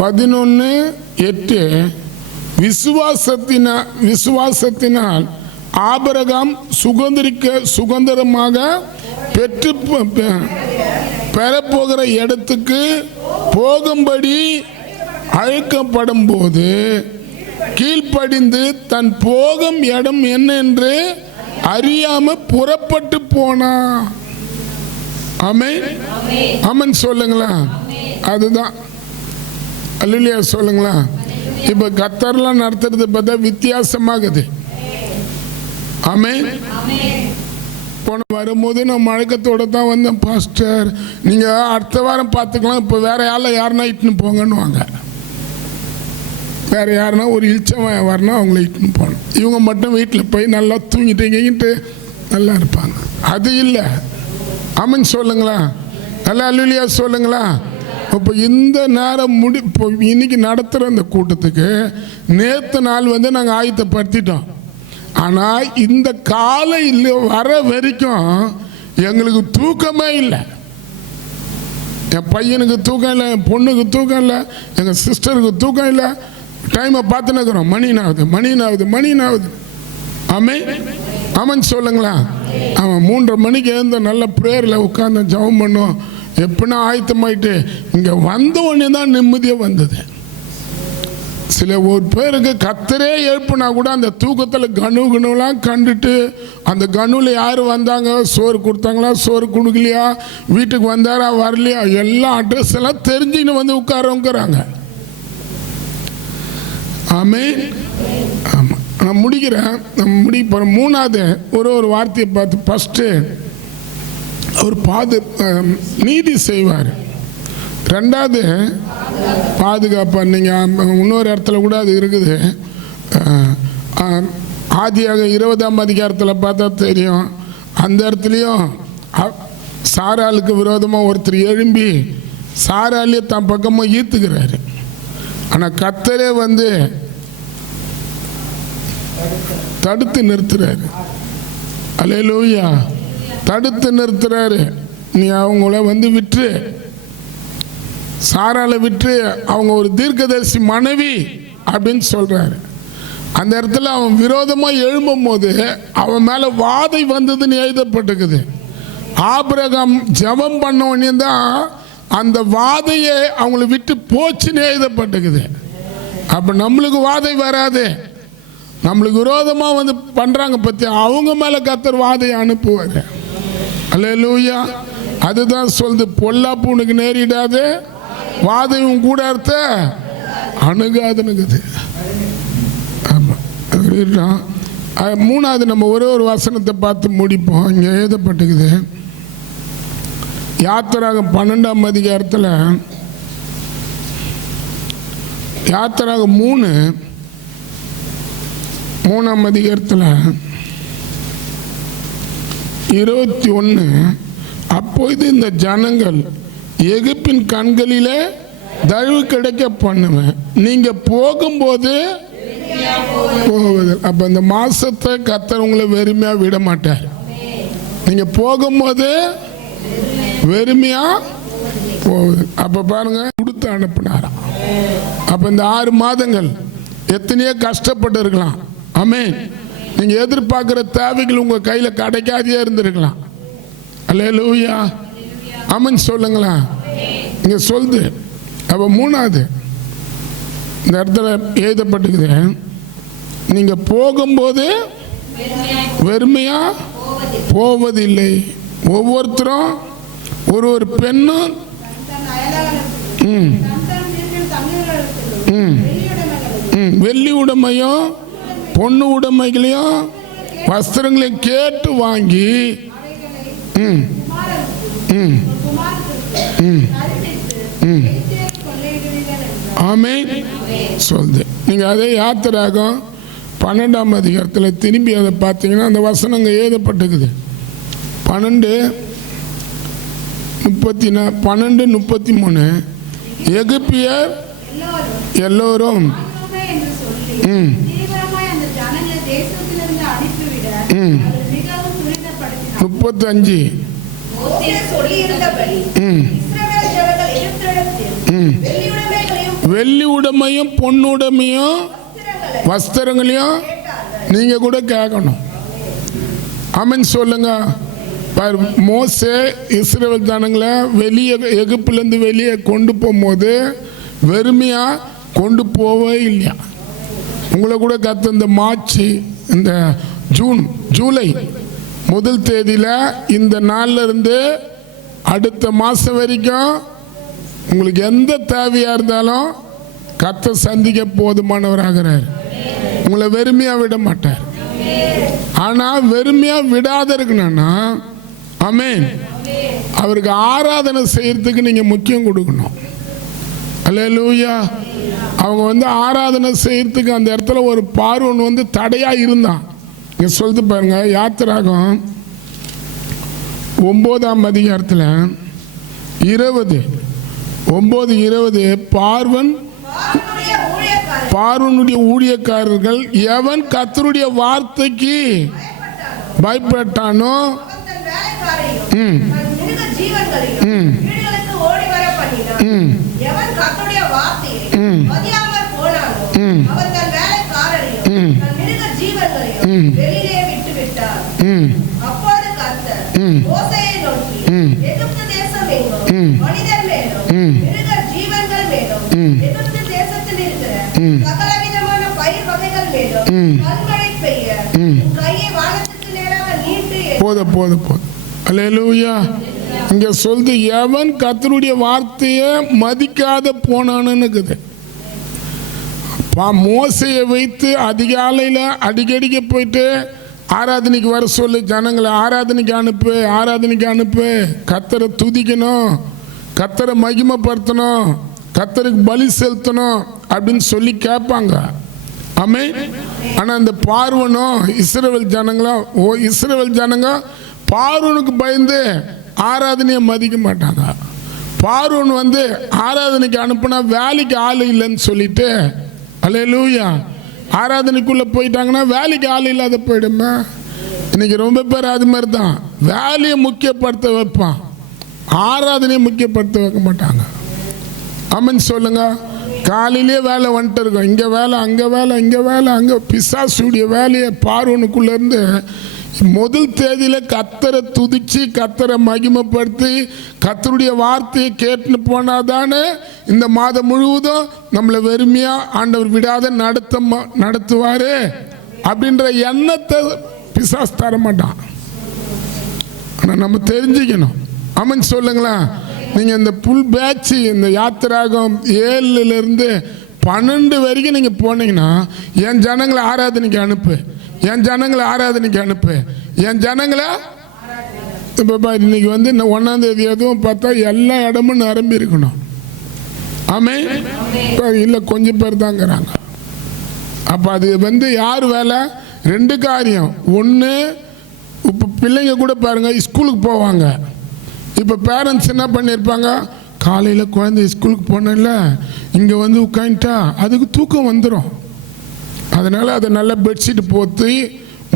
11:8 விசுவாசத்தினால் ஆபிரகாம் சுதந்திரமாக பெற்று பெறப்போகிற இடத்துக்கு போகும்படி அழைக்கப்படும் போது கீழ்ப்படிந்து தன் போகும் இடம் என்ன என்று அறியாம புறப்பட்டு போனா. ஆமென். ஆமென் சொல்லுங்களா. அதுதான். அல்லேலூயா சொல்லுங்களா. இப்ப கர்த்தர்லாம் நடத்துறது பார்த்தா வித்தியாசமாகுது. ஆமென். போன வரும்போது நான் மழக்கத்தோட தான் வந்தேன். பாஸ்டர், நீங்க அடுத்த வாரம் பார்த்துக்கலாம், இப்போ வேற யாருன்னா இட்டுன்னு போங்கன்னு வாங்க. வேற யாருன்னா ஒரு இழிச்சவன் வரணும், அவங்கள இட்டுன்னு போகணும். இவங்க மட்டும் வீட்டில் போய் நல்லா தூங்கிட்டு நல்லா இருப்பாங்க. அது இல்லை. ஆமென் சொல்லுங்களா. நல்லா அல்லேலூயா சொல்லுங்களா. இப்போ இந்த நேரம் இப்போ இன்னைக்கு நடத்துகிற அந்த கூட்டத்துக்கு நேற்று நாள் நாங்கள் ஆயத்தப்படுத்திட்டோம். ஆனால் இந்த காலையில் வர வரைக்கும் எங்களுக்கு தூக்கமே இல்லை. என் பையனுக்கு தூக்கம் இல்லை, என் பொண்ணுக்கு தூக்கம் இல்லை, எங்கள் சிஸ்டருக்கு தூக்கம் இல்லை. டைமை பார்த்துன்னு இருக்கிறோம். மணினாவது. ஆமென். ஆமென் சொல்லுங்களா. அவன் 3:30 மணிக்கு எழுந்த நல்ல ப்ரேயரில் உட்காந்து ஜெபம் பண்ணோம். எப்படின்னா ஆயத்தமாயிட்டு இங்கே வந்த உடனே தான் நிம்மதியாக வந்தது. சில ஒரு பேருக்கு கர்த்தரே எழுப்புனா கூட அந்த தூக்கத்தில் கணுலாம் கண்டுட்டு, அந்த கணுவில் யார் வந்தாங்க, சோறு கொடுத்தாங்களா, சோறு கொடுக்கலையா, வீட்டுக்கு வந்தாரா வரலையா, எல்லா அட்ரஸ் எல்லாம் தெரிஞ்சுன்னு உட்காரவங்கிறாங்க. ஆமென். ஆமாம். நான் முடிக்கிறேன். மூணாவது ஒரு வார்த்தையை பார்த்து, ஃபஸ்ட்டு அவர் நீதி செய்வார். ரெண்டாவது பாதுகாப்பு. நீங்கள் இன்னொரு இடத்துல கூட அது இருக்குது. ஆதியாக 20ஆம் அதிகாரத்தில் பார்த்தா தெரியும். அந்த இடத்துலையும் சாராளுக்கு விரோதமாக ஒருத்தர் எழும்பி சாராலே தன் பக்கமாக ஈர்த்துக்கிறாரு. ஆனால் கர்த்தரே தடுத்து நிறுத்துறாரு. அல்லேலூயா. தடுத்து நிறுத்துறாரு. நீ அவங்கள விட்டு சாரால விட்டு அவங்க ஒரு தீர்க்கதரிசி மனைவி அப்படின்னு சொல்றாரு. அந்த இடத்துல அவன் விரோதமாக எழும்பும் போது அவன் மேல வாதை வந்ததுன்னு எழுதப்பட்டிருக்குது. ஆபிரகாம் ஜெபம் பண்ண உடனே தான் அந்த வாதையை அவங்கள விட்டு போச்சுன்னு எழுதப்பட்டிருக்குது. அப்ப நம்மளுக்கு வாதை வராது. நம்மளுக்கு விரோதமாக பண்றாங்க பத்தி, அவங்க மேல கர்த்தர் வாதையை அனுப்புவார். அல்லேலூயா. அதுதான் சொல்லுது, பொல்லாப்பு உனக்கு நேரிடாது, வாதையும் கூட அணுகாதுனுக்குது. ஆமாம். மூணாவது நம்ம ஒரு வசனத்தை பார்த்து முடிப்போம். இங்கே எழுதப்பட்டிருக்குது, யாத்திராகம் 12ஆம் அதிகாரத்தில் யாத்திராகம் 3ஆம் அதிகாரத்தில் 21. அப்பொழுது இந்த ஜனங்கள் எகிப்தின் கண்களிலே தயவு கிடைக்க பண்ணுவேன், நீங்க போகும்போது போவது. அப்ப இந்த மாசத்தை கர்த்தர் உங்களை வெறுமையா விட மாட்டார். நீங்க போகும்போது வெறுமையா போகுது. அப்ப பாருங்க, கொடுத்து அனுப்பினாராம். அப்ப இந்த 6 மாதங்கள் எத்தனையோ கஷ்டப்பட்டு இருக்கலாம். ஆமென். நீங்க எதிர்பார்க்கிற தேவைகள் உங்க கையில கிடைக்காதே இருந்திருக்கலாம். அல்லேலூயா. ஆமென் சொல்லுங்களா. இங்க சொல்லுது. அப்ப 3வது இந்த இடத்துல எழுதப்பட்டிருக்குது, நீங்க போகும்போது வெறுமையா போவதில்லை. ஒவ்வொருத்தரும் ஒரு பெண்ணும் வெள்ளி உடைமையும் பொண்ணு உடைமைகளையும் வஸ்திரங்களையும் கேட்டு வாங்கி ஆமென் சொல்லுது. நீங்க அதே யாத்திராகம் 12ஆம் அதிகாரத்தில் திரும்பி அதை பார்த்தீங்கன்னா அந்த வசனங்க எழுதப்பட்டிருக்குது. 12:33 எகிப்தியர் எல்லோரும் 35 வெள்ளி உடைமையும் பொன்னுடைமையும் வஸ்திரங்களையும் நீங்க கூட கேட்கணும். ஆமென் சொல்லுங்க. மோசே இஸ்ரவேல் ஜனங்களை வெளியே எகிப்திலிருந்து வெளியே கொண்டு போகும்போது வெறுமையா கொண்டு போவே இல்லையா. உங்களை கூட கத்த இந்த மார்ச் இந்த ஜூலை 1 தேதியில இந்த நாள்ல இருந்து அடுத்த மாசம் வரைக்கும் உங்களுக்கு எந்த தேவையா இருந்தாலும் கத்த சந்திக்க போதுமானவராகிறார். உங்களை வெறுமையா விட மாட்டார். ஆனா வெறுமையா விடாத இருக்கணும்னா ஆமென் அவருக்கு ஆராதனை செய்யறதுக்கு நீங்க முக்கியம் கொடுக்கணும். அல்லேலூயா. அவங்க ஆராதனை செய்யறதுக்கு அந்த இடத்துல ஒரு பார்வன் தடையா இருந்தான். இங்க சொல்லிட்டு பாருங்க, யாத்திராகம் 9ஆம் அதிகாரத்தில் 9:20 பார்வனுடைய ஊழியக்காரர்கள் எவன் கர்த்தருடைய வார்த்தைக்கு பயப்பட்டானோ போதும். அல்லேலூயா. இங்க சொல்லுது, எவன் கர்த்தருடைய வார்த்தையை மதிக்காத போனான்னு. மோசையை வைத்து அதிகாலையில் அடிக்கடிக்கு போயிட்டு ஆராதனைக்கு வர சொல்லு, ஜனங்களை ஆராதனைக்கு அனுப்பு, கர்த்தரை துதிக்கணும், கர்த்தரை மகிமைப்படுத்தணும், கர்த்தருக்கு பலி செலுத்தணும் அப்படின்னு சொல்லி கேட்பாங்க. ஆமென். ஆனா இந்த பார்வனும் இஸ்ரவேல் ஜனங்க பார்வனுக்கு பயந்து ஆராதனையை மதிக்க மாட்டாங்க. பார்வன் ஆராதனைக்கு அனுப்புனா வேலைக்கு ஆள் இல்லைன்னு சொல்லிட்டு அல்லேலூயா ஆராதனைக்குள்ள போயிட்டாங்கன்னா வேலைக்கு ஆள் இல்லாத போயிடுமா. இன்னைக்கு ரொம்ப பேர் அது மாதிரி தான் வேலையை முக்கியப்படுத்த வைப்பான், ஆராதனையை முக்கியப்படுத்த வைக்க மாட்டாங்க. ஆமென் சொல்லுங்க. காலையிலேயே வேலை வந்துட்டு இருக்கோம், இங்கே வேலை அங்கே வேலை அங்கே பிசாசுடைய வேலையை பார்வனுக்குள்ள இருந்து 1 தேதியில் கர்த்தரை துதிச்சு கர்த்தரை மகிமைப்படுத்தி கர்த்தருடைய வார்த்தையை கேட்டுன்னு போனாதானே இந்த மாதம் முழுவதும் நம்மளை வெறுமையா ஆண்டவர் விடாத நடத்துவாரு அப்படின்ற எண்ணத்தை பிசாசு தர மாட்டான். ஆனால் நம்ம தெரிஞ்சுக்கணும். ஆமென் சொல்லுங்களா. நீங்க இந்த புல் பேட்ச் இந்த யாத்திராகம் 7லிருந்து 12 வரைக்கும் நீங்க போனீங்கன்னா என் ஜனங்களை ஆராதனைக்கு அனுப்பு, என் ஜனங்களை இப்போ இன்னைக்கு 1ஆம் தேதி எதுவும் பார்த்தா எல்லா இடமும் நிரம்பி இருக்கணும். ஆமென். இல்லை கொஞ்சம் பேர் தாங்கிறாங்க. அப்போ அது யார் வேலை? 2 காரியம். ஒன்று இப்போ பிள்ளைங்க கூட பாருங்க ஸ்கூலுக்கு போவாங்க. இப்போ பேரண்ட்ஸ் என்ன பண்ணியிருப்பாங்க, காலையில் குழந்தை ஸ்கூலுக்கு போனல இங்கே வந்து உட்காந்துட்டா அதுக்கு தூக்கம் வந்துடும். அதனால் அதை நல்லா பெட்ஷீட் போற்றி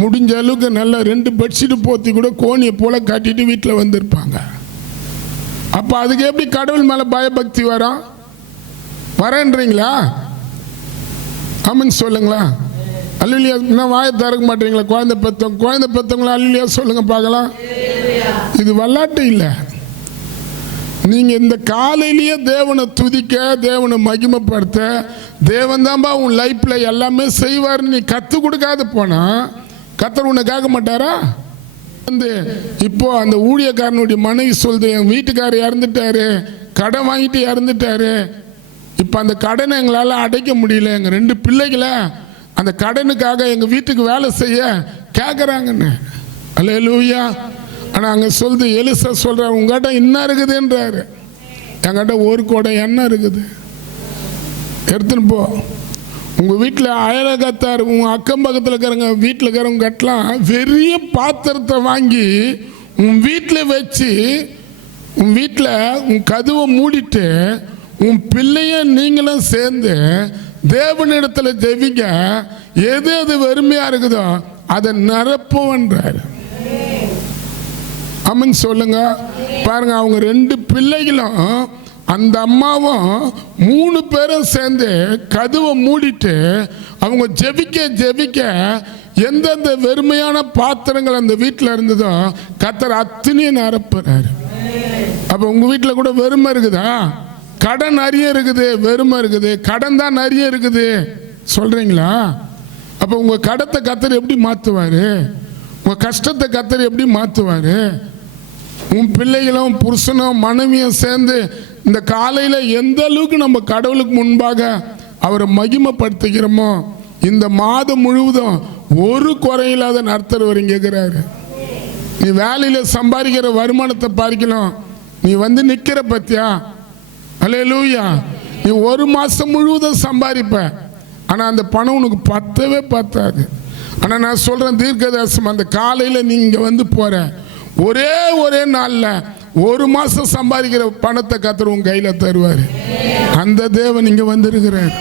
முடிஞ்ச அளவுக்கு நல்லா 2 பெட்ஷீட்டு போற்றி கூட கோணியை போல் கட்டிட்டு வீட்டில் வந்திருப்பாங்க. அப்போ அதுக்கு எப்படி கடவுள் மேலே பயபக்தி வரும்? வரேன்றீங்களா? ஆமான்னு சொல்லுங்களா? அல்லேலூயா. இன்னும் வாயை திறக்க மாட்டீங்களா? குழந்தை பெற்றவங்களா அல்லேலூயா சொல்லுங்க பார்க்கலாம். இது விளையாட்டு இல்லை. நீங்கள் இந்த காலையிலேயே தேவனை துதிக்க, தேவனை மகிமைப்படுத்த, தேவன் தான்பா உன் லைஃப்பில் எல்லாமே செய்வார்னு நீ கற்றுக் கொடுக்காத போனால் கர்த்தர் உன்னை கேட்க மாட்டாரா? வந்து இப்போ அந்த ஊழியக்காரனுடைய மனைவி சொல்லுது, என் வீட்டுக்காரர் இறந்துட்டாரு, கடன் வாங்கிட்டு இறந்துட்டாரு, இப்போ அந்த கடனை எங்களால் அடைக்க முடியல, எங்கள் 2 பிள்ளைகளை அந்த கடனுக்காக எங்கள் வீட்டுக்கு வேலை செய்ய கேட்குறாங்கன்னு. அல்லேலூயா. ஆனால் அங்கே சொல்லுது, எலிசா சொல்கிறார், உங்கள்கிட்ட என்ன இருக்குதுன்றாரு. என்கிட்ட 1 குடம் எண்ணெய் இருக்குது, எடுத்துன்னு போ. உங்கள் வீட்டில் அயலகத்தார், உங்கள் அக்கம் பக்கத்தில் இருக்கிறவங்க வீட்டில் இருக்கிறவங்க கட்டலாம் பெரிய பாத்திரத்தை வாங்கி உன் வீட்டில் வச்சு, உன் வீட்டில் உன் கதவை மூடிட்டு உன் பிள்ளைய நீங்களும் சேர்ந்து தேவனிடத்தில் ஜெபிங்க. எது எது வெறுமையாக இருக்குதோ அதை நிரப்புவன்றார். அம்மன் சொல்லுங்க பாருங்க. அவங்க 2 பிள்ளைகளும் அந்த அம்மாவும் 3 பேரும் சேர்ந்து கதவை மூடிட்டு அவங்க ஜெபிக்க எந்தெந்த வெறுமையான பாத்திரங்கள் அந்த வீட்டில் இருந்ததோ கர்த்தர் அத்தனையும் நிரப்புறாரு. அப்போ உங்கள் வீட்டில் கூட வெறுமை இருக்குதா? கடன் நிறைய இருக்குது, வெறுமை இருக்குது. கடன் தான் நிறைய இருக்குது சொல்கிறீங்களா? அப்போ உங்கள் கடத்தை கர்த்தர் எப்படி மாற்றுவார்? உங்கள் கஷ்டத்தை கர்த்தர் எப்படி மாற்றுவார்? உன் பிள்ளைகளும் புருஷனும் மனைவியும் சேர்ந்து இந்த காலையில் எந்த அளவுக்கு நம்ம கடவுளுக்கு முன்பாக அவரை மகிமைப்படுத்துகிறோமோ இந்த மாதம் முழுவதும் ஒரு குறையில்லாத நடத்துகிற வரையும் கேட்குறாரு. நீ வேலையில் சம்பாதிக்கிற வருமானத்தை பார்க்கலாம், நீ வந்து நிற்கிற பத்தியா? அல்லேலூயா. நீ 1 மாதம் முழுவதும் சம்பாதிப்ப, ஆனால் அந்த பணம் உனக்கு பத்தவே பத்தாது. ஆனால் நான் சொல்கிறேன் தீர்க்கதரிசனம், அந்த காலையில் நீங்கள் வந்து போகிற ஒரே நாளில் 1 மாதம் சம்பாதிக்கிற பணத்தை கர்த்தர் உன் கையில் தருவார். அந்த தேவன் இங்கே வந்திருக்கிறார்,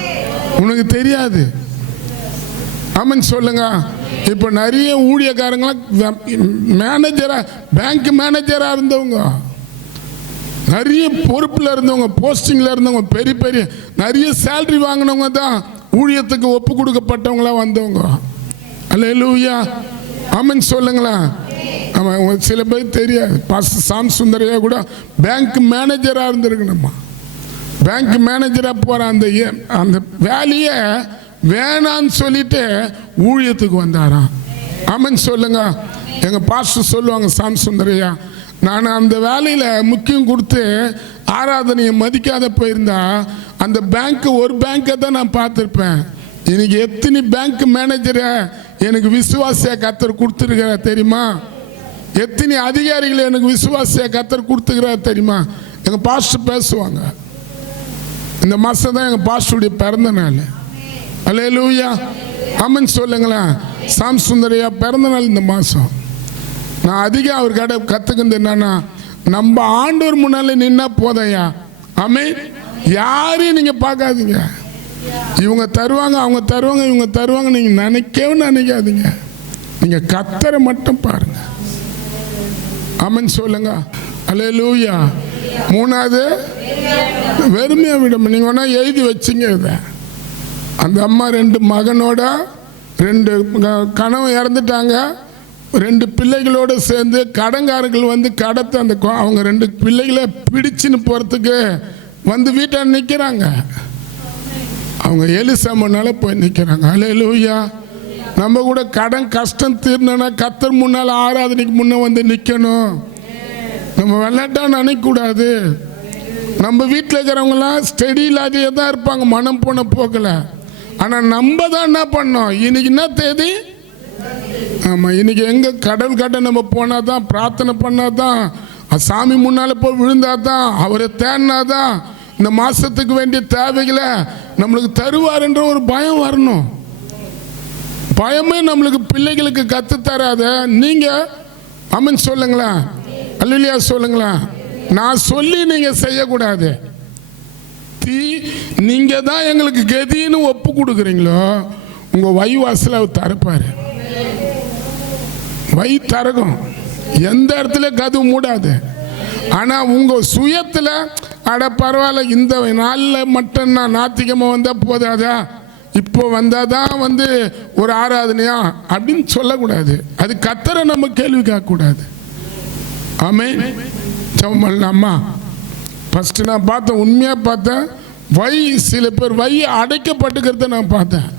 உனக்கு தெரியாது. ஆமாம் சொல்லுங்க. இப்போ நிறைய ஊழியக்காரங்களாம் மேனேஜராக, பேங்க் மேனேஜராக இருந்தவங்க, நிறைய பொறுப்பில் இருந்தவங்க, போஸ்டிங்கில் இருந்தவங்க, பெரிய நிறைய சேலரி வாங்கினவங்க தான் ஊழியத்துக்கு ஒப்பு கொடுக்கப்பட்டவங்களாம் வந்தவங்க. அல்லேலூயா. ஆமாம் சொல்லுங்களா? ஆமாம். சில பேர் தெரியாது. பாஸ்டர் சாம் சுந்தரையா கூட பேங்க் மேனேஜராக இருந்திருக்கணுமா. பேங்க் மேனேஜராக போகிற அந்த வேலையை வேணான்னு சொல்லிட்டு ஊழியத்துக்கு வந்தாராம். ஆமாம் சொல்லுங்க. எங்கள் பாஸ்டர் சொல்லுவாங்க, சாம் சுந்தரையா, நான் அந்த வேலையில் முக்கியம் கொடுத்து ஆராதனையை மதிக்காத போயிருந்தா அந்த பேங்க் ஒரு பேங்கை தான் நான் பார்த்துருப்பேன். இன்னைக்கு எத்தனை பேங்க் மேனேஜரை எனக்கு விசுவாசியா கர்த்தர் கொடுத்துருக்கிற தெரியுமா? எத்தனை அதிகாரிகளை எனக்கு விசுவாசியா கர்த்தர் கொடுத்துக்கிறார் தெரியுமா? எங்கள் பாஸ்டர் பேசுவாங்க. இந்த மாதம் தான் எங்கள் பாஸ்டருடைய பிறந்த நாள். அல்லேலூயா. ஆமென் சொல்லுங்களேன். சாம் சுந்தரையா பிறந்த நாள் இந்த மாதம். நான் அதிகம் அவர்கிட்ட கற்றுக்கிறது என்னன்னா, நம்ம ஆண்டவர் முன்னாலே நின்னா போதையா. ஆமென். யாரையும் நீங்கள் பார்க்காதீங்க. இவங்க தருவாங்க, அவங்க தருவாங்க, இவங்க தருவாங்க நீங்கள் நினைக்காதீங்க. நீங்கள் கர்த்தரை மட்டும் பாருங்க. ஆமென் சொல்லுங்க. அல்லேலூயா. 3வது வெறுமையை விட நீங்கள் வேணா எழுதி வச்சிங்க. இதை அந்த அம்மா 2 மகனோட 2 கணவன் இறந்துட்டாங்க, 2 பிள்ளைகளோடு சேர்ந்து கடங்காரர்கள் வந்து கடத்த அந்த அவங்க 2 பிள்ளைகளை பிடிச்சின்னு போகிறதுக்கு வந்து வீட்டை நிற்கிறாங்க. அவங்க எலிசா முன்னால் போய் நிற்கிறாங்க. அல்லேலூயா. நம்ம கூட கடன் கஷ்டம் தீர்னா கர்த்தர் முன்னால் ஆராதனைக்கு முன்னே வந்து நிற்கணும். நம்ம விளையாட்டா நினைக்கக்கூடாது. நம்ம வீட்டில் இருக்கிறவங்களாம் ஸ்டடி இல்லாதையே தான் இருப்பாங்க, மனம் போன போக்கல. ஆனால் நம்ம தான் என்ன பண்ணோம்? இன்னைக்கு என்ன தேதி? ஆமாம், இன்னைக்கு எங்கே கடல் கட்ட நம்ம போனால் தான், பிரார்த்தனை பண்ணால் தான், சாமி முன்னால் போய் விழுந்தா தான், அவரை தேடினா தான் இந்த மாதத்துக்கு வேண்டிய தேவைகளை நம்மளுக்கு தருவார்ன்ற ஒரு பயம் வரணும். பயமே நம்மளுக்கு பிள்ளைகளுக்கு கற்றுத்தராத நீங்கள் ஆமென் சொல்லுங்களா, அல்லேலூயா சொல்லுங்களா. நான் சொல்லி நீங்க செய்யக்கூடாது. நீங்க தான் எங்களுக்கு கதின்னு ஒப்பு கொடுக்குறீங்களோ உங்க வாசல அவர் திறப்பாரு. திறக்கும், எந்த இடத்துல கதவு மூடாது. ஆனா உங்க சுயத்துல அட பரவாயில்ல, இந்த நாளில் மட்டும் நான் நாத்திகமா வந்தா போதாதா, இப்போ வந்தாதான் ஒரு ஆராதனையா அப்படின்னு சொல்லக்கூடாது. அது கர்த்தரை நம்ம கேள்வி கேட்கக்கூடாது. ஆமென். ஜெபம் பண்ணலாமா? ஃபர்ஸ்ட் நான் பார்த்தேன், உண்மையா பார்த்தேன், சில பேர் அடைக்கப்பட்டுக்கிறத நான் பார்த்தேன்.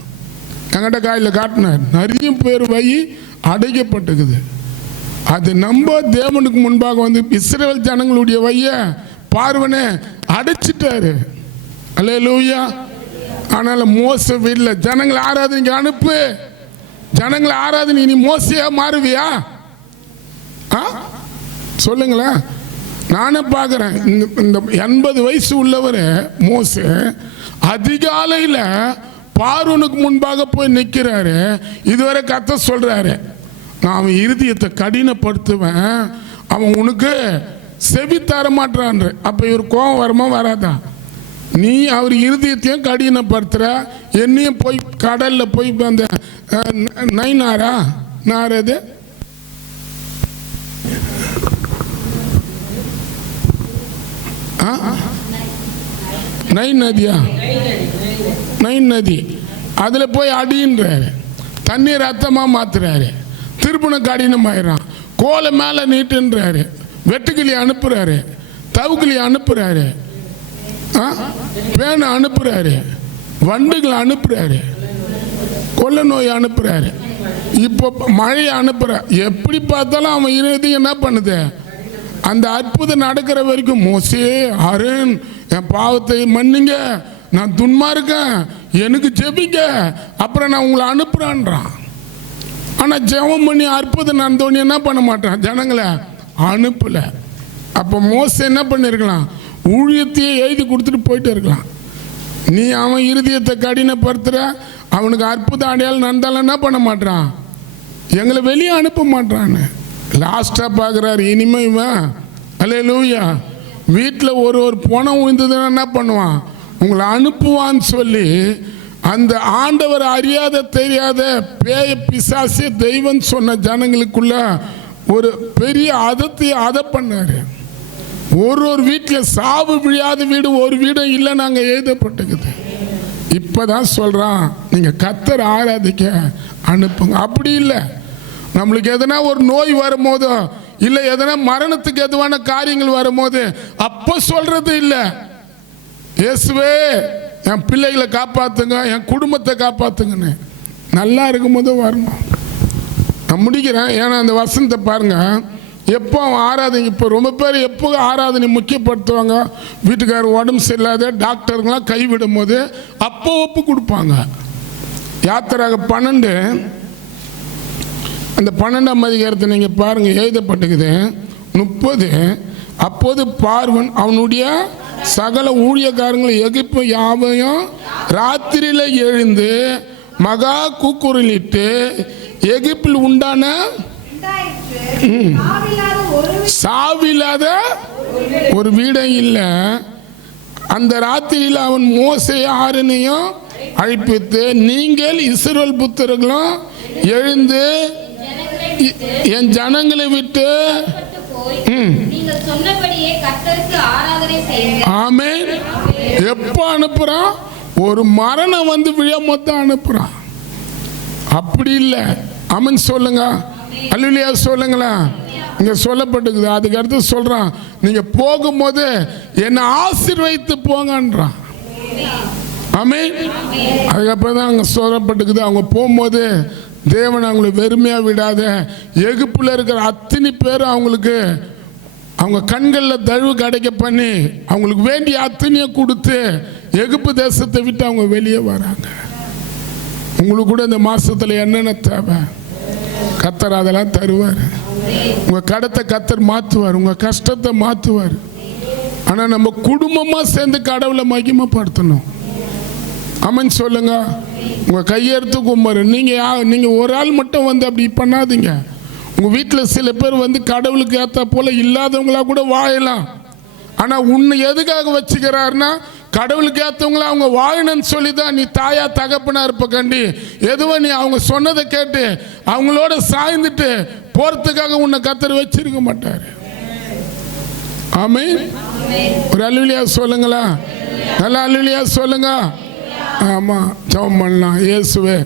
என்கிட்ட காயில் காட்டினார், நிறைய பேர் அடைக்கப்பட்டுக்குது. அது நம்ம தேவனுக்கு முன்பாக இஸ்ரவேல் ஜனங்களுடைய பார்வனை அடைச்சிட்டாரு. அல்லேலூயா. ஆனால் மோசே வீட்டில் ஜனங்களை ஆராதனைக்கு அனுப்பு, ஜனங்களை ஆராதனை. நீ மோசையா மாறுவியா? சொல்லுங்களேன். நானே பார்க்குறேன், இந்த 80 வயசு உள்ளவர் மோசே அதிகாலையில் பார்வனுக்கு முன்பாக போய் நிற்கிறாரு. இதுவரை கர்த்தர் சொல்றாரு, நான் அவன் இருதயத்தை கடினப்படுத்துவேன், அவன் உனக்கு செவி தர மாட்டான். அப்ப இவர் கோபம் வருமா வராதா? நீ அவர் இருதயத்தையும் கடினப்படுத்துற, என்னையும் போய் கடல்ல போய் அந்த நைனாரா நாரது நைன் நதியா, நைன் நதி, அதுல போய் அடின்றாரு, தண்ணீர் ரத்தமா மாத்துறாரு, திருப்பண கடினமாயிரான், கோலை மேல நீட்டுன்றாரு, வெட்டுக்கிளி அனுப்புறாரு, தவுக்கிளி அனுப்புறாரு, பேனை அனுப்புறாரு, வண்டுகளை அனுப்புறாரு, கொள்ள நோய் அனுப்புறாரு, இப்போ மழையை அனுப்புற. எப்படி பார்த்தாலும் அவன் இருதயம் என்ன பண்ணுது? அந்த அற்புதம் நடக்கிற வரைக்கும் மோசே அருண் என் பாவத்தை மன்னிங்க, நான் துன்மா இருக்கேன், எனக்கு ஜெபிங்க, அப்புறம் நான் உங்களை அனுப்புறேன்றான். ஆனா ஜெபம் பண்ணி அற்புதம் நடந்தோன்னு என்ன பண்ண மாட்டான்? ஜனங்களை அனுப்பல. அப்ப மோசே என்ன பண்ணிருக்கலாம்? ஊழியத்தையே எழுதி கொடுத்துட்டு போயிட்டு இருக்கலாம். நீ அவன் இருதயத்தை கடினப்படுத்துற, அவனுக்கு அற்புதம் அடையாளம் நடந்தாலும் என்ன பண்ண மாட்டான்? எங்களை வெளியே அனுப்ப மாட்டான்னு லாஸ்டா பார்க்குறாரு. இனிமே இவன் அல்லேலூயா வீட்டில் ஒரு பணம் விழுந்ததுன்னா என்ன பண்ணுவான்? உங்களை அனுப்புவான்னு சொல்லி அந்த ஆண்டவர் அறியாத தெரியாத பேய பிசாசே தெய்வம் சொன்ன ஜனங்களுக்குள்ள ஒரு பெரிய அதை பண்ணாரு. ஒரு வீட்டில் சாவு விழாத வீடு ஒரு வீடும் இல்லை நாங்கள் எழுதப்பட்டுக்குது. இப்பதான் சொல்றான், நீங்க கர்த்தர் ஆராதிக்க அனுப்புங்க. அப்படி இல்லை, நம்மளுக்கு எதனா ஒரு நோய் வரும்போதோ இல்லை எதனா மரணத்துக்கு எதுவான காரியங்கள் வரும்போது அப்போ சொல்றது இல்லை, இயேசுவே என் பிள்ளைகளை காப்பாத்துங்க, என் குடும்பத்தை காப்பாத்துங்கன்னு. நல்லா இருக்கும்போது வரணும். நான் முடிக்கிறேன். ஏன்னா அந்த வசனத்தை பாருங்க, எப்போ ஆராதனை, இப்போ ரொம்ப பேர் எப்போ ஆராதனை முக்கியப்படுத்துவாங்க? வீட்டுக்காரர் உடம்பு சரியில்லாத டாக்டருங்களாம் கைவிடும் போது அப்போ ஒப்பு கொடுப்பாங்க. யாத்திராக 12 அந்த 12ஆம் அதிகாரத்தை நீங்க பாருங்க, எழுதப்பட்டிருக்குது 30. அப்போது பார்வன் அவனுடைய சகல ஊழியக்காரங்களை எகிப்து யாவையும் ராத்திரியில எழுந்து மகா கூக்குரலிட்டு எகிப்தில் உண்டான சாவில்லாத ஒரு வீடம் இல்லை. அந்த ராத்திரியில் அவன் மோசே ஆரோனையும் அழைப்பித்து, நீங்கள் இஸ்ரவேல் புத்திரர்களும் எழுந்து என் ஜனங்களை விட்டு ஆமென். எப்ப அனுப்புறான்? ஒரு மரணம் விழ மொத்தம் அனுப்புறான். அப்படி இல்லை. ஆமென் சொல்லுங்க, அல்லேலூயா சொல்லுங்களா. இங்க சொல்லப்பட்டிருக்குது. அதுக்கு அடுத்து சொல்றான், நீங்க போகும்போது என்னை ஆசீர்வதித்து போங்கன்றான். ஆமென். அதுக்கப்புறம் தான் அங்க சொல்லப்பட்டிருக்குது, அவங்க போகும்போது தேவன் அவங்களை வெறுமையா விடாத எகிப்துல இருக்கிற அத்தனை பேர் அவங்களுக்கு அவங்க கண்களில் தழுவு கிடைக்க பண்ணி அவங்களுக்கு வேண்டிய அத்தனையை கொடுத்து எகிப்து தேசத்தை விட்டு அவங்க வெளியே வராங்க. உங்களுக்கு கூட இந்த மாசத்துல என்னென்ன தேவை கர்த்தர் அதெல்லாம் தருவார். உங்க கடத்தை கர்த்தர் மாற்றுவார், உங்க கஷ்டத்தை மாற்றுவார். ஆனா நம்ம குடும்பமா சேர்ந்து கடவுளை மகிமைப்படுத்தணும். ஆமென் சொல்லுங்க. உங்க கையெடுத்து கும்பிடு. நீங்க ஒரு ஆள் மட்டும் அப்படி பண்ணாதீங்க. உங்க வீட்டில் சில பேர் வந்து கடவுளுக்கு ஏற்ற போல இல்லாதவங்களா கூட வாழலாம். ஆனால் உன்னை எதுக்காக வச்சுக்கிறாருன்னா கடவுளுக்கு ஏற்றவங்கள அவங்க வாழணும்னு சொல்லி தான். நீ தாயா தகப்பனா இருப்ப கண்டி எதுவோ நீ அவங்க சொன்னதை கேட்டு அவங்களோட சாய்ந்துட்டு போறதுக்காக உன்னை கர்த்தர் வச்சிருக்க மாட்டார். ஆமென். ஒரு அல்லேலூயா சொல்லுங்களா? நல்ல அல்லேலூயா சொல்லுங்க. ஆமாம், ஜெபம் பண்ணலாம். இயேசுவே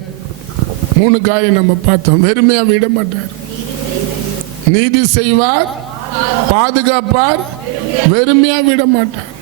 3 காரியம் நம்ம பார்த்தோம். வெறுமையாக விட மாட்டார். நீதி செய்வார், பாதுகாப்பார், வெறுமையா விட மாட்டார்.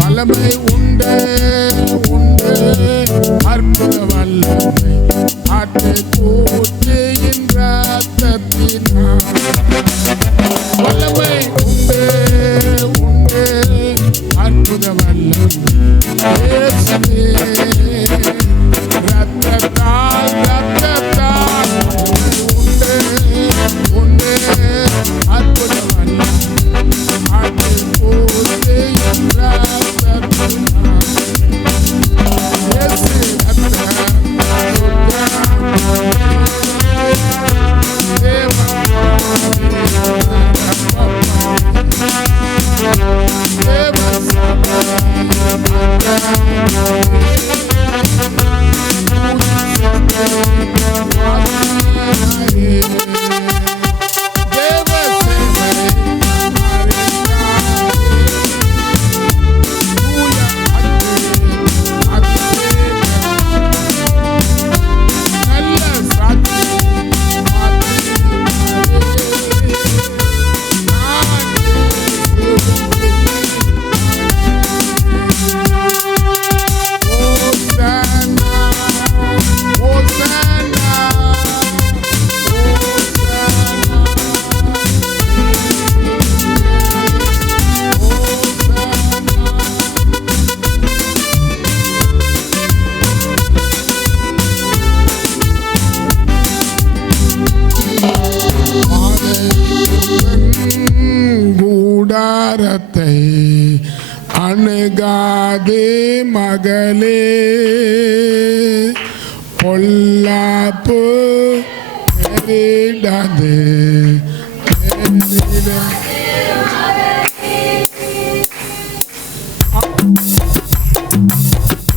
வல்லமை உண்டு உண்டு, அற்புத வல்லமை ஆட்டு கூற்றியின் ரத்தத்தினால். வல்லமை உண்டு உண்டு, அற்புத வல்லமை இயேசுவே ரத்தத்தால் ரத்தத்தால் உண்டு உண்டு, அற்புத வல்லமை ஆட்டு கூற்றியின் ரத்தத்தினால். இயேசு கூடாரத்தை அணுகாதே மகளே, பொல்லாப்பு நேரிடாதே.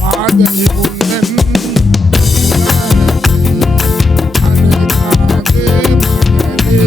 வாதை உன்னன் அணுகாதே மகளே,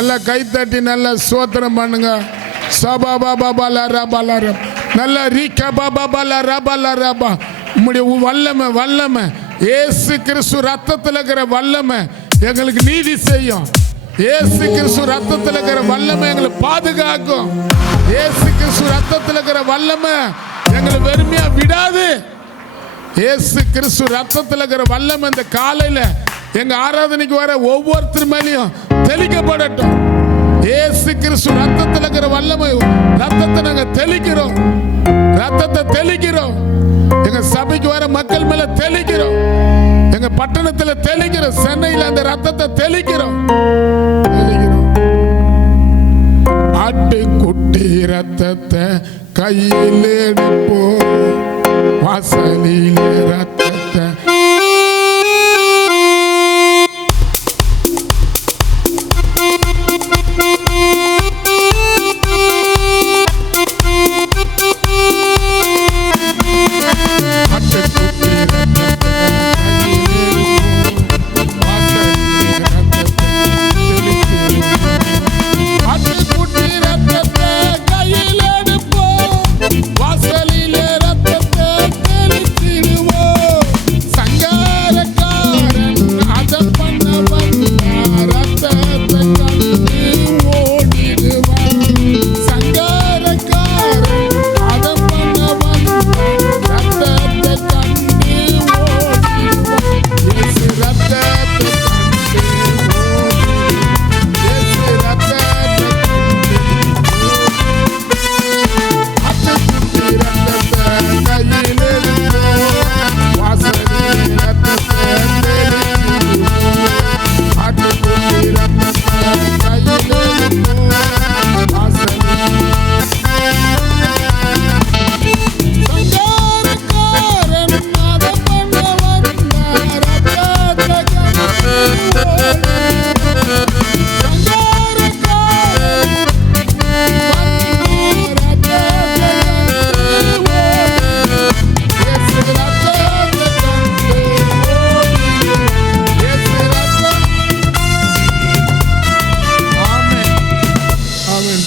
நல்லா கைத்தட்டி நல்லா சோத்திரம் பண்ணுங்க. சபா பாபா பாலா ரபா லரா நல்லா ரீகா பாபா பாலா ரபா லரா. உம்முடைய வல்லமை இயேசு கிறிஸ்து ரத்தத்தில் இருக்கிற வல்லமை எங்களுக்கு நீதி செய்யும். இயேசு கிறிஸ்து ரத்தத்தில் இருக்கிற வல்லமை எங்களை பாதுகாக்கும். இயேசு கிறிஸ்து ரத்தத்தில் இருக்கிற வல்லமை எங்களை வெறுமையா விடாது. இயேசு கிறிஸ்து ரத்தத்தில் இருக்கிற வல்லமை இந்த காலையில் எங்க ஆராதனைக்கு வர ஒவ்வொருத்தர் மேலேயும் தெளிக்கப்படட்டும். இயேசு கிறிஸ்து ரத்தத்தில் இருக்கிற வல்லமை ரத்தத்தை நாங்க தெளிக்கிறோம். ரத்தத்தை தெளிக்கிறோம். எங்க சபைக்கு வர மக்கள் மேல தெளிக்கிறோம். எங்க பட்டணத்துல தெளிக்கிறோம். சென்னையில அந்த ரத்தத்தை தெளிக்கிறோம். ஆட்டுக்குட்டி ரத்தத்தை கையில் எடுப்போம். வாசலிலே ரத்தத்தை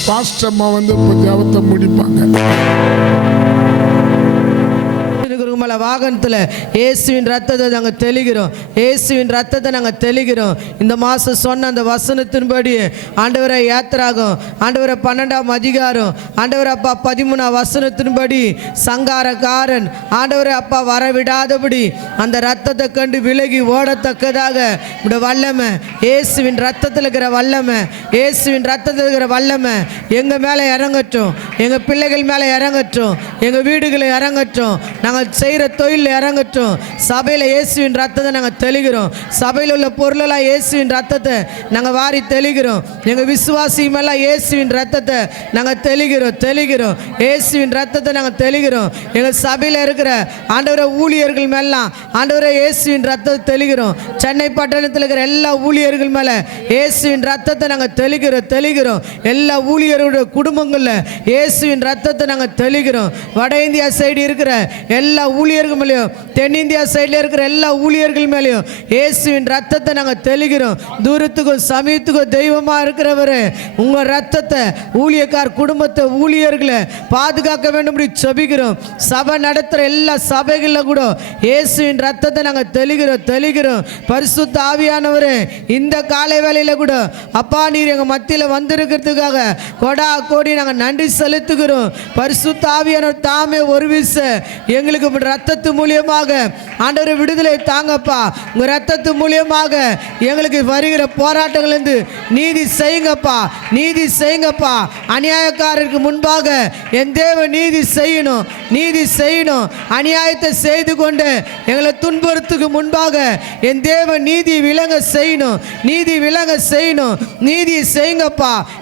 பாஸ்டம்மா வந்து ஜெபத்தை முடிப்பாங்க. வாகனத்தில் இயேசுவின் ரத்தத்தை நாங்கள் தெளிக்கிறோம். இயேசுவின் ரத்தத்தை நாங்கள் தெளிக்கிறோம். இந்த மாதம் சொன்ன அந்த வசனத்தின்படி ஆண்டவரை யாத்திராகும் ஆண்டவரை 12ஆம் அதிகாரம் ஆண்டவரை அப்பா 13ஆம் வசனத்தின்படி சங்காரக்காரன் ஆண்டவரை அப்பா வரவிடாதபடி அந்த ரத்தத்தை கண்டு விலகி ஓடத்தக்கதாக இந்த வல்லமை இயேசுவின் ரத்தத்தில் இருக்கிற வல்லமை இயேசுவின் ரத்தத்தில் இருக்கிற வல்லமை எங்கள் மேலே இறங்கட்டும். எங்கள் பிள்ளைகள் மேலே இறங்கட்டும். எங்கள் வீடுகளை இறங்கட்டும். நாங்கள் செய்கிற தொழில் இறங்கட்டும். சபையில் இயேசுவின் ரத்தத்தை நாங்கள் தெளிக்கிறோம். சபையில் உள்ள பொருளெல்லாம் இயேசுவின் ரத்தத்தை நாங்கள் வாரி தெளிக்கிறோம். எங்கள் விசுவாசியுமெல்லாம் இயேசுவின் ரத்தத்தை நாங்கள் தெளிக்கிறோம். இயேசுவின் ரத்தத்தை நாங்கள் தெளிக்கிறோம். எங்கள் சபையில் இருக்கிற ஆண்டவரை ஊழியர்கள் மேலாம் ஆண்டவரை இயேசுவின் ரத்தத்தை தெளிக்கிறோம். சென்னை பட்டணத்தில் இருக்கிற எல்லா ஊழியர்கள் மேலே இயேசுவின் ரத்தத்தை நாங்கள் தெளிக்கிறோம். எல்லா ஊழியர்களுடைய குடும்பங்களில் இயேசுவின் ரத்தத்தை நாங்கள் தெளிக்கிறோம். வட இந்தியா சைடு இருக்கிற எல்லா ஊழியர்கள் மேலேயும் தென்னிந்தியா சைடில் இருக்கிற எல்லா ஊழியர்கள் மேலேயும் இயேசுவின் ரத்தத்தை நாங்கள் தெளிக்கிறோம். தூரத்துக்கும் சமீபத்துக்கும் தெய்வமாக இருக்கிறவரு உங்கள் ரத்தத்தை ஊழியக்கார் குடும்பத்தை ஊழியர்களை பாதுகாக்க வேண்டும் செபிக்கிறோம். சபை நடத்துகிற எல்லா சபைகளில் கூட இயேசுவின் ரத்தத்தை நாங்கள் தெளிக்கிறோம். பரிசுத்த ஆவியானவரே இந்த காலை வேளையில் கூட அப்பா நீர் எங்கள் மத்தியில் வந்திருக்கிறதுக்காக கொடா கோடி நாங்கள் நன்றி செலுத்துகிறோம். பரிசுத்த ஆவியானவர் தாமே ஒரு வீச எங்களுக்கு ரத்தத்து மூலியமாக ஆண்டவரை விடுதலை தாங்கப்பா. உங்க ரத்தத்து மூலியமாக எங்களுக்கு வருகிற போராட்டங்களிலிருந்து நீதி செய்யுங்கப்பா. அநியாயக்காரருக்கு முன்பாக என் தேவ நீதி செய்யணும். அநியாயத்தை செய்து கொண்டு எங்களை துன்புறுத்துக்கு முன்பாக என் தேவ நீதி விளங்க செய்யணும்.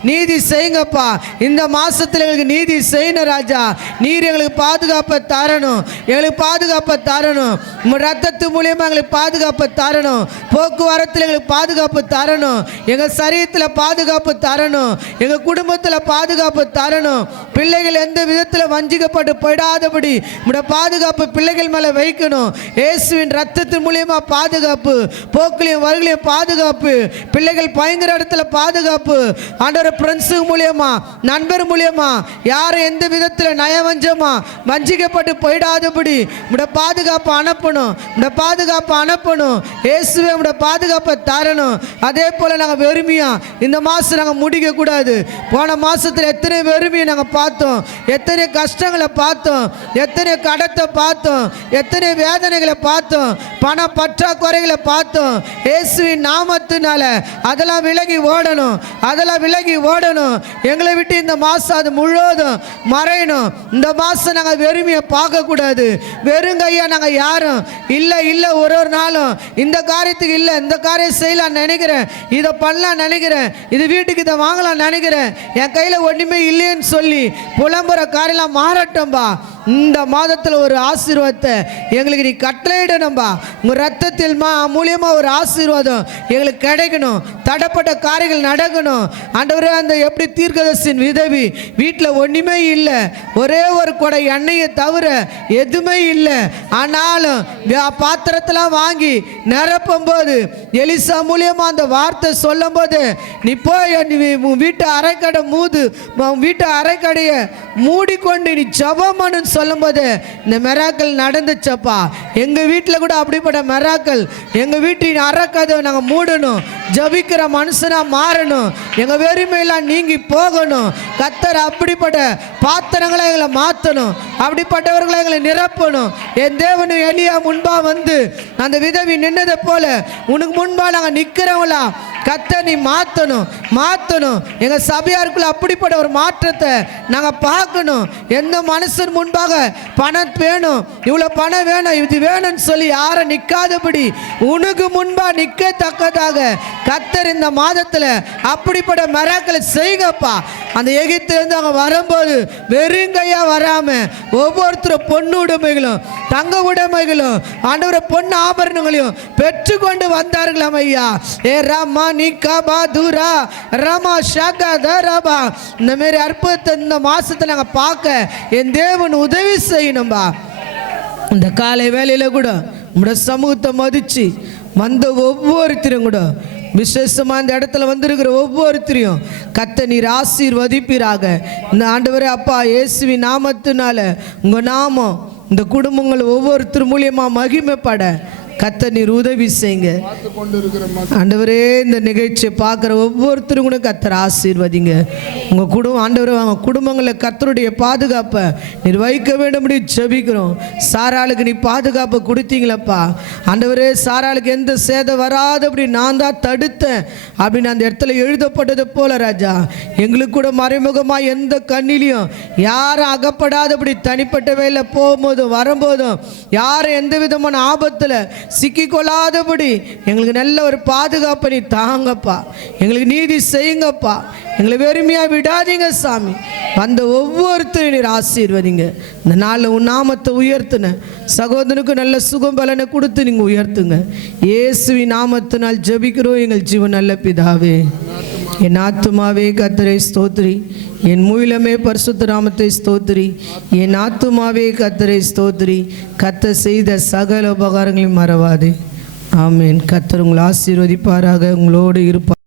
நீதி செய்யுங்கப்பா. இந்த மாசத்துல எங்களுக்கு நீதி செய்யணும் ராஜா. நீர் எங்களுக்கு பாதுகாப்பை தரணும். எங்களுக்கு பாதுகாப்பை தரணும். உம்முடைய ரத்தத்து மூலியமா எங்களுக்கு பாதுகாப்பை தரணும். போக்குவரத்தில் எங்களுக்கு பாதுகாப்பு தரணும். எங்கள் சரீரத்தில் பாதுகாப்பு தரணும். எங்கள் குடும்பத்தில் பாதுகாப்பு தரணும். பிள்ளைகள் எந்த விதத்தில் வஞ்சிக்கப்பட்டு போயிடாதபடி உம்முடைய பாதுகாப்பு பிள்ளைகள் மேலே வைக்கணும். இயேசுவின் ரத்தத்தின் மூலியமா பாதுகாப்பு, போக்குலையும் வருகளையும் பாதுகாப்பு, பிள்ளைகள் பயங்கர இடத்துல பாதுகாப்பு. ஆண்டவர் ஃப்ரெண்ட்ஸுக்கு மூலியமா, நண்பர் மூலியமா யாரும் எந்த விதத்தில் நயவஞ்சமா வஞ்சிக்கப்பட்டு போயிடாதபடி உம்முடைய பாதுகாப்பு அனுப்பணும். உம்முடைய பாதுகாப்பு அனுப்பணும். இயேசுவே உம்முடைய பாதுகாப்பை தரணும். அதே போல நாங்கள் வெறுமையா இந்த மாதம் நாங்கள் முடிக்க கூடாது. போன மாசத்துல எத்தனை வெறுமையை நாங்கள் பார்த்தோம், எத்தனை கஷ்டங்களை பார்த்தோம், எத்தனை கடத்தை பார்த்தோம், எத்தனை வேதனைகளை பார்த்தோம், பண பற்றாக்குறைகளை பார்த்தோம். இயேசுவின் நாமத்தினால அதெல்லாம் விலகி ஓடணும். அதெல்லாம் விலகி ஓடணும். எங்களை விட்டு இந்த மாதம் அது முழுவதும் மறையணும். இந்த மாதம் நாங்கள் வெறுமையை பார்க்கக்கூடாது. வெறுங்கையா நாங்கள் யாரும் இல்லை இல்லை ஒரு நாளும் இந்த காரியத்துக்கு இல்லை, இந்த காரியம் செய்யலாம் நினைக்கிறேன், இதை பண்ணலாம் நினைக்கிறேன், இது வீட்டுக்கு இதை வாங்கலாம் நினைக்கிறேன், என் கையில் ஒன்றுமே இல்லைன்னு சொல்லி புலம்புற காரியெல்லாம் மாறட்டும்பா. இந்த மாதத்தில் ஒரு ஆசீர்வாதத்தை எங்களுக்கு நீ கட்டளையிடணும்பா. உங்கள் ரத்தத்தில் மூலியமாக ஒரு ஆசீர்வாதம் எங்களுக்கு கிடைக்கணும். தடப்பட்ட காரியங்கள் நடக்கணும். ஆண்டவரே, அந்த எப்படி தீர்க்கதரிசியின் விதவி வீட்டில் ஒன்றுமே இல்லை, ஒரே ஒரு கொடை எண்ணெயை தவிர எதுவுமே இல்லை. ஆனாலும் பாத்திரத்தெல்லாம் வாங்கி நிரப்பும் போது எலிசா மூலியமாக அந்த வார்த்தை சொல்லும் போது, நீ போய் வீட்டு அரைக்கடை வீட்டு அரைக்கடையை மூடிக்கொண்டு நீ ஜெபம் சொல்லும்போது இந்த மெராக்கள் நடந்துச்சப்பா. எங்கள் வீட்டில் கூட அப்படிப்பட்ட மெராக்கள். எங்கள் வீட்டின் அறக்கதவை நாங்கள் மூடணும். ஜபிக்கிற மனுஷனாக மாறணும். எங்கள் வெறுமையெல்லாம் நீங்கி போகணும். கர்த்தர் அப்படிப்பட்ட பாத்திரங்களை எங்களை மாற்றணும். அப்படிப்பட்டவர்களை எங்களை நிரப்பணும். என் தேவனு எலியா முன்பா வந்து அந்த விதவி நின்னதை போல உனக்கு முன்பா நாங்கள் நிற்கிறவங்களா கர்த்தர் நீ மாற்றணும். எங்கள் சபையாருக்குள்ள அப்படிப்பட்ட ஒரு மாற்றத்தை நாங்கள் பார்க்கணும். எந்த மனுஷன் முன்பாக பணம் வேணும், இவ்வளோ பணம் வேணும், இது வேணும்னு சொல்லி யாரும் நிற்காதபடி உனக்கு முன்பா நிற்கத்தக்கதாக கர்த்தர் இந்த மாதத்தில் அப்படிப்பட்ட மிராக்கிளை செய்யுங்கப்பா. அந்த எகிப்திலிருந்து அவங்க வரும்போது வெறுங்கையா வராமல் ஒவ்வொருத்தரும் பொண்ணு உடைமைகளும் தங்க உடைமைகளும் ஆண்டவரை பொண்ணு ஆபரணங்களையும் பெற்றுக்கொண்டு வந்தார்களாம் ஐயா. ஏ ராமா நிக்கா பாதுரா ராமா ஷாகா தரபா. இந்த மாதிரி அற்புதத்தை இந்த மாசத்துல நாங்கள் பார்க்க என் தேவன் உதவி செய்யணும்பா. இந்த காலை வேலையில் கூட உங்களோட சமூகத்தை மதிச்சு வந்த ஒவ்வொருத்தரும் கூட விசேஷமாக இந்த இடத்துல வந்திருக்கிற ஒவ்வொருத்தரையும் கர்த்தர் நீர் ஆசீர்வதிப்பீராக. இந்த ஆண்டவரே அப்பா, இயேசுவின் நாமத்தினால உங்கள் நாமம் இந்த குடும்பங்கள் ஒவ்வொருத்தர் மூலியமாக மகிமைப்பட கர்த்தர் நீர் உதவி செய்யுங்க. ஆண்டவரே, இந்த நிகழ்ச்சியை பார்க்குற ஒவ்வொருத்தரும் கூட கர்த்தர் ஆசீர்வதிங்க. உங்கள் குடும்பம் ஆண்டவரே, அவங்க குடும்பங்களில் கர்த்தருடைய பாதுகாப்பை நீர் வைக்க வேண்டும் ஜெபிக்கிறோம். சாராளுக்கு நீ பாதுகாப்பை கொடுத்தீங்களப்பா. ஆண்டவரே, சாராளுக்கு எந்த சேதம் வராதபடி நான் தான் தடுத்தேன் அப்படின்னு அந்த இடத்துல எழுதப்பட்டது போல ராஜா, எங்களுக்கு கூட மறைமுகமாக எந்த கண்ணிலையும் யாரும் அகப்படாதபடி தனிப்பட்ட வேலையில் போகும்போதும் வரும்போதும் யாரும் எந்த விதமான ஆபத்தில் சிக்கிக்கொள்ளாதபடி எங்களுக்கு நல்ல ஒரு பாதுகாப்பை நீ தாங்கப்பா. எங்களுக்கு நீதி செய்யுங்கப்பா. எங்களை வெறுமையாக விடாதீங்க சாமி. வந்த ஒவ்வொருத்தரையும் நீர் ஆசீர்வதிங்க. இந்த நாளில் உன் நாமத்தை உயர்த்துன சகோதரனுக்கு நல்ல சுகம் பலனை கொடுத்து நீங்கள் உயர்த்துங்க. இயேசுவின் நாமத்தினால் ஜெபிக்கிறோம் எங்கள் ஜீவன் நல்ல பிதாவே. என் ஆத்துமாவே கர்த்தரை ஸ்தோத்திரி, என் முயிலமே பரிசுத்த நாமத்தை ஸ்தோத்திரி. என் ஆத்துமாவே கர்த்தரை ஸ்தோத்திரி, கர்த்தர் செய்த சகல உபகாரங்களையும் மறவாதே. ஆமேன். கர்த்தர் உங்களை ஆசீர்வதிப்பாராக, உங்களோடு இருப்பார்.